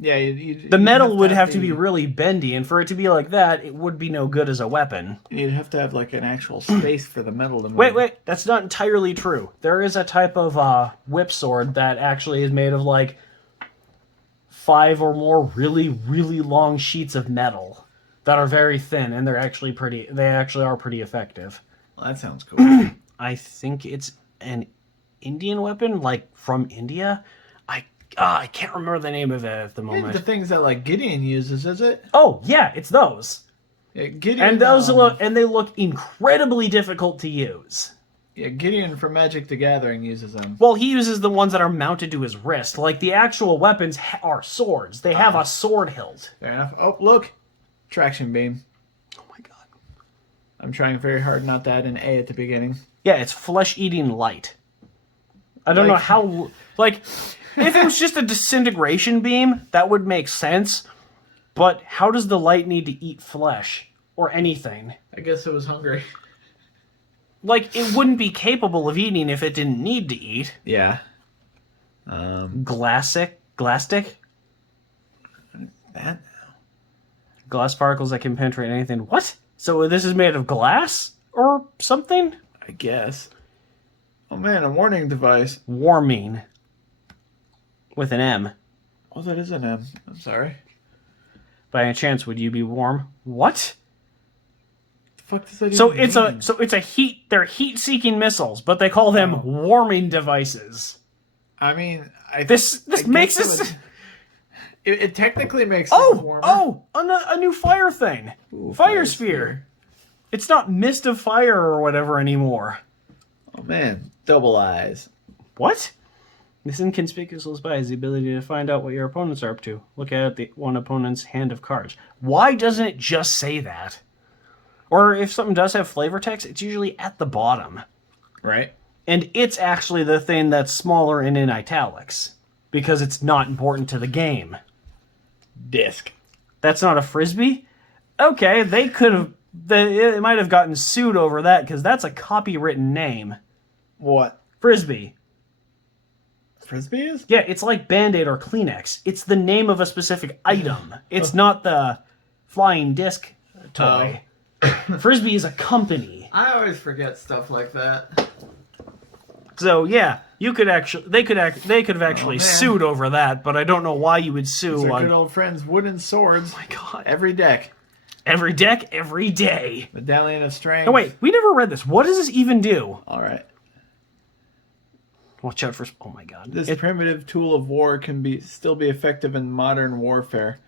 Yeah, The metal would have to be really bendy, and for it to be like that, it would be no good as a weapon. You'd have to have like an actual space for the metal to move. Wait, that's not entirely true. There is a type of whip sword that actually is made of like 5 or more really, really long sheets of metal that are very thin, and they actually are pretty effective. Well, that sounds cool. I think it's an Indian weapon, like from India. I can't remember the name of it at the moment. The things that like Gideon uses, is it? Oh yeah, it's those. Yeah, Gideon, And those they look incredibly difficult to use. Yeah, Gideon from Magic the Gathering uses them. Well, he uses the ones that are mounted to his wrist. Like the actual weapons are swords. They have a sword hilt. Fair enough. Oh, look, traction beam. Oh my god. I'm trying very hard not to add an A at the beginning. Yeah, it's flesh-eating light. I don't know how. Like, if it was just a disintegration beam, that would make sense. But how does the light need to eat flesh or anything? I guess it was hungry. Like, it wouldn't be capable of eating if it didn't need to eat. Yeah. Glastic? That? Glass particles that can penetrate anything. What? So this is made of glass or something? I guess. Oh man, a warning device. Warming. With an M. Oh, that is an M. I'm sorry. By any chance, would you be warm? What? The fuck does that So even mean? it's a heat. They're heat-seeking missiles, but they call them warming devices. I mean, This makes guess us. It technically makes it warmer. A new fire thing. Ooh, Fire sphere. It's not mist of fire or whatever anymore. Oh man, double eyes. What? This inconspicuous spy has the ability to find out what your opponents are up to. Look at the one opponent's hand of cards. Why doesn't it just say that? Or if something does have flavor text, it's usually at the bottom. Right? And it's actually the thing that's smaller and in italics. Because it's not important to the game. Disc. That's not a frisbee? Okay, they could have... They might have gotten sued over that, because that's a copywritten name. What? Frisbee. Frisbee is? Yeah, it's like Band-Aid or Kleenex. It's the name of a specific item. It's not the flying disc toy. Frisbee is a company. I always forget stuff like that. So yeah, they could have actually man. sued over that, but I don't know why you would sue These are on good old friends, wooden swords. my god. Every deck. Every deck, every day. Medallion of Strength. No wait, we never read this. What does this even do? All right. Watch out for oh my god. This primitive tool of war can still be effective in modern warfare,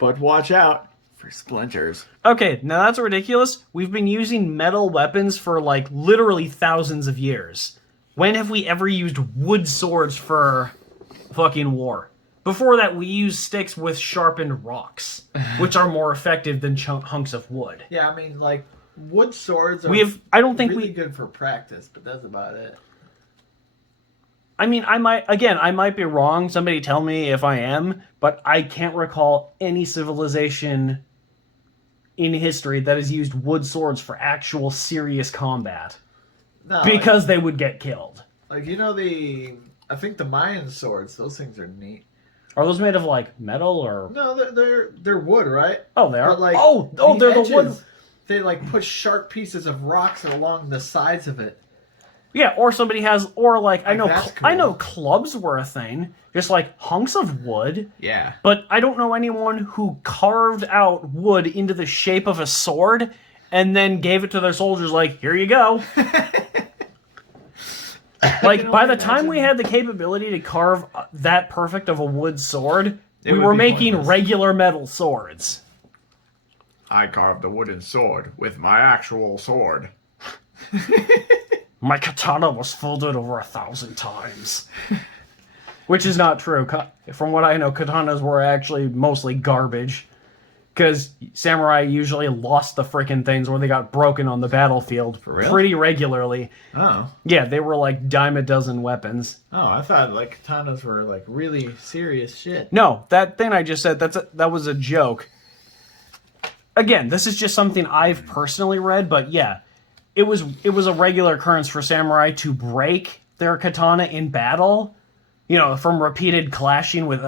but watch out for splinters. Okay, now that's ridiculous. We've been using metal weapons for like literally thousands of years. When have we ever used wood swords for fucking war? Before that, we used sticks with sharpened rocks, which are more effective than hunks of wood. Yeah, I mean, like, wood swords are I don't think really good for practice, but that's about it. I mean, I might be wrong. Somebody tell me if I am, but I can't recall any civilization in history that has used wood swords for actual serious combat. No, Because they would get killed. like I think the Mayan swords, those things are neat. Are those made of like metal or? No, they're wood, right? Oh, they are. But, like, They're the wood. They like put sharp pieces of rocks along the sides of it. Yeah, or somebody has, or like I know, that's I cool. know clubs were a thing, just like hunks of wood. Yeah. But I don't know anyone who carved out wood into the shape of a sword and then gave it to their soldiers like, here you go. Like, by the time we had the capability to carve that perfect of a wood sword, It we would were be making pointless. regular metal swords. I carved a wooden sword with my actual sword. My katana was folded over 1,000 times. Which is not true. From what I know, katanas were actually mostly garbage. Because samurai usually lost the frickin' things where they got broken on the battlefield real? pretty regularly. Oh. Yeah, they were like dime a dozen weapons. Oh, I thought like katanas were like really serious shit. No, that thing I just said, that was a joke. Again, this is just something I've personally read, but yeah, it was a regular occurrence for samurai to break their katana in battle, you know, from repeated clashing with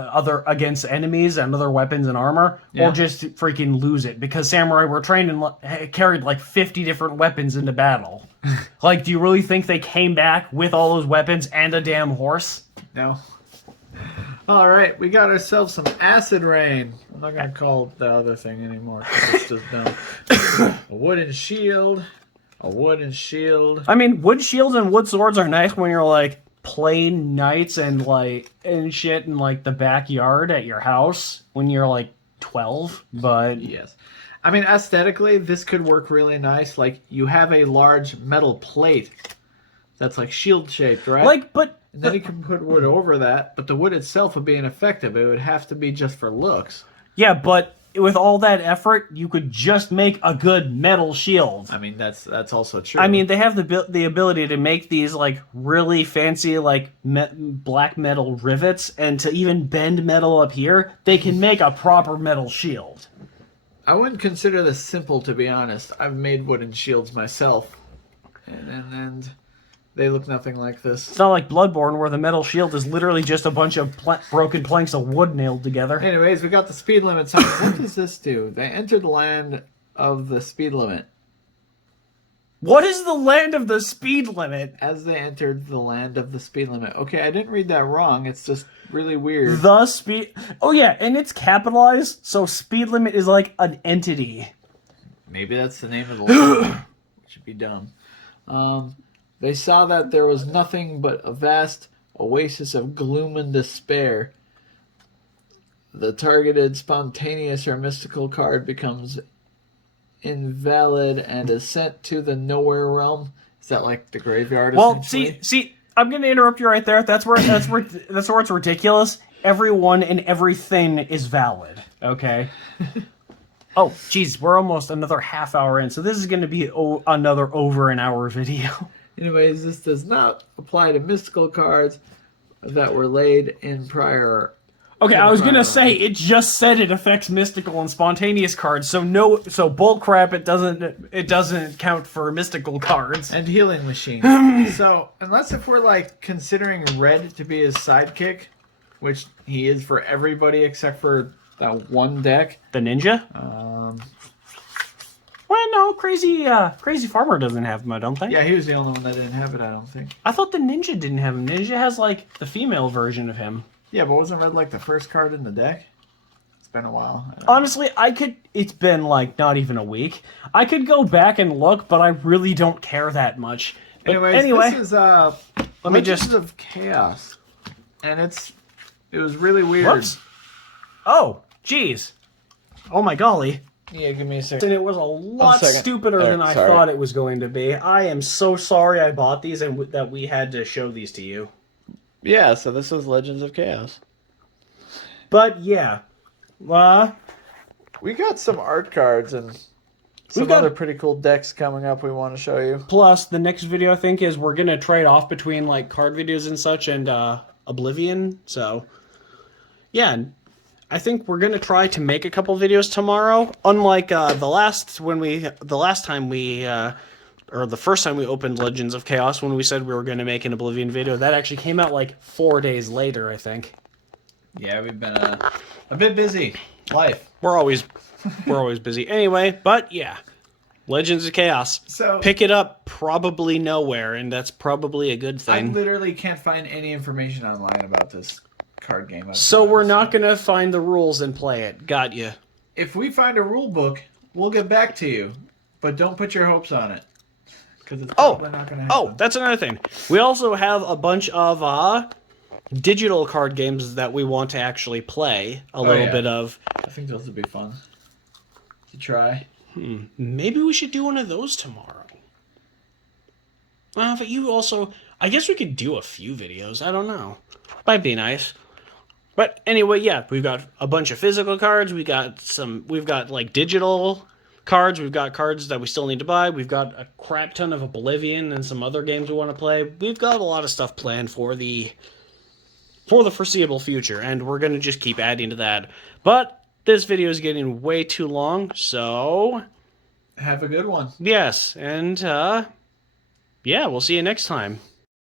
against enemies and other weapons and armor, Yeah. or just freaking lose it because samurai were trained and carried like 50 different weapons into battle. Like, do you really think they came back with all those weapons and a damn horse? No. All right, we got ourselves some acid rain. I'm not gonna call it the other thing anymore. 'Cause it's just dumb. A wooden shield. A wooden shield. I mean, wood shields and wood swords are nice when you're like playing knights and like and shit in like the backyard at your house when you're like 12. But Yes. I mean, aesthetically, this could work really nice. Like, you have a large metal plate that's like shield shaped, right? like, but and then you can put wood over that, but the wood itself would be ineffective. It would have to be just for looks. yeah, but with all that effort, you could just make a good metal shield. I mean, that's also true. I mean, they have the ability to make these like really fancy like black metal rivets, and to even bend metal up here, they can make a proper metal shield. I wouldn't consider this simple, to be honest. I've made wooden shields myself, and they look nothing like this. It's not like Bloodborne, where the metal shield is literally just a bunch of broken planks of wood nailed together. Anyways, we got the speed limit sign. What does this do? They entered the land of the speed limit. What is the land of the speed limit? As they entered the land of the speed limit. Okay, I didn't read that wrong. It's just really weird. The speed... Oh yeah, and it's capitalized, so speed limit is like an entity. Maybe that's the name of the land. It should be dumb. They saw that there was nothing but a vast oasis of gloom and despair. The targeted, spontaneous, or mystical card becomes invalid and is sent to the nowhere realm. Is that like the graveyard? Well, essentially? see, I'm going to interrupt you right there. That's where it's ridiculous. Everyone and everything is valid. Okay. Oh, geez, we're almost another half hour in, so this is going to be another over an hour video. Anyways, this does not apply to mystical cards that were laid in prior. Okay, I was gonna say it just said it affects mystical and spontaneous cards, so bullcrap. It doesn't count for mystical cards. And healing machine. So, unless if we're like considering Red to be his sidekick, which he is for everybody except for that one deck. The ninja. When no, Crazy Farmer doesn't have him, I don't think. Yeah, he was the only one that didn't have it, I don't think. I thought the Ninja didn't have him. Ninja has, like, the female version of him. Yeah, but wasn't Red like the first card in the deck? It's been a while. Honestly, it's been, like, not even a week. I could go back and look, but I really don't care that much. But anyway, this is Legends of Chaos. And it was really weird. Whoops. Oh, jeez. Oh my golly. Yeah, give me a second. And it was a lot stupider than I thought it was going to be. I am so sorry I bought these and that we had to show these to you. Yeah, so this was Legends of Chaos. But yeah. We got some art cards and some other pretty cool decks coming up we want to show you. Plus, the next video I think is we're going to trade off between like card videos and such and Oblivion. So, yeah. I think we're gonna try to make a couple videos tomorrow. Unlike the first time we opened Legends of Chaos when we said we were gonna make an Oblivion video, that actually came out like 4 days later, I think. Yeah, we've been a bit busy. Life. We're always busy. Anyway, but yeah, Legends of Chaos. So pick it up probably nowhere, and that's probably a good thing. I literally can't find any information online about this card game. So we're not going to find the rules and play it. Got you. If we find a rule book, we'll get back to you. But don't put your hopes on it. Because it's probably not going to happen. Oh, that's another thing. We also have a bunch of digital card games that we want to actually play a little bit of. I think those would be fun to try. Maybe we should do one of those tomorrow. But you also... I guess we could do a few videos. I don't know. Might be nice. But anyway, yeah, we've got a bunch of physical cards. We've got like digital cards. We've got cards that we still need to buy. We've got a crap ton of Oblivion and some other games we want to play. We've got a lot of stuff planned for the foreseeable future, and we're going to just keep adding to that. But this video is getting way too long, so... Have a good one. Yes, and, yeah, we'll see you next time.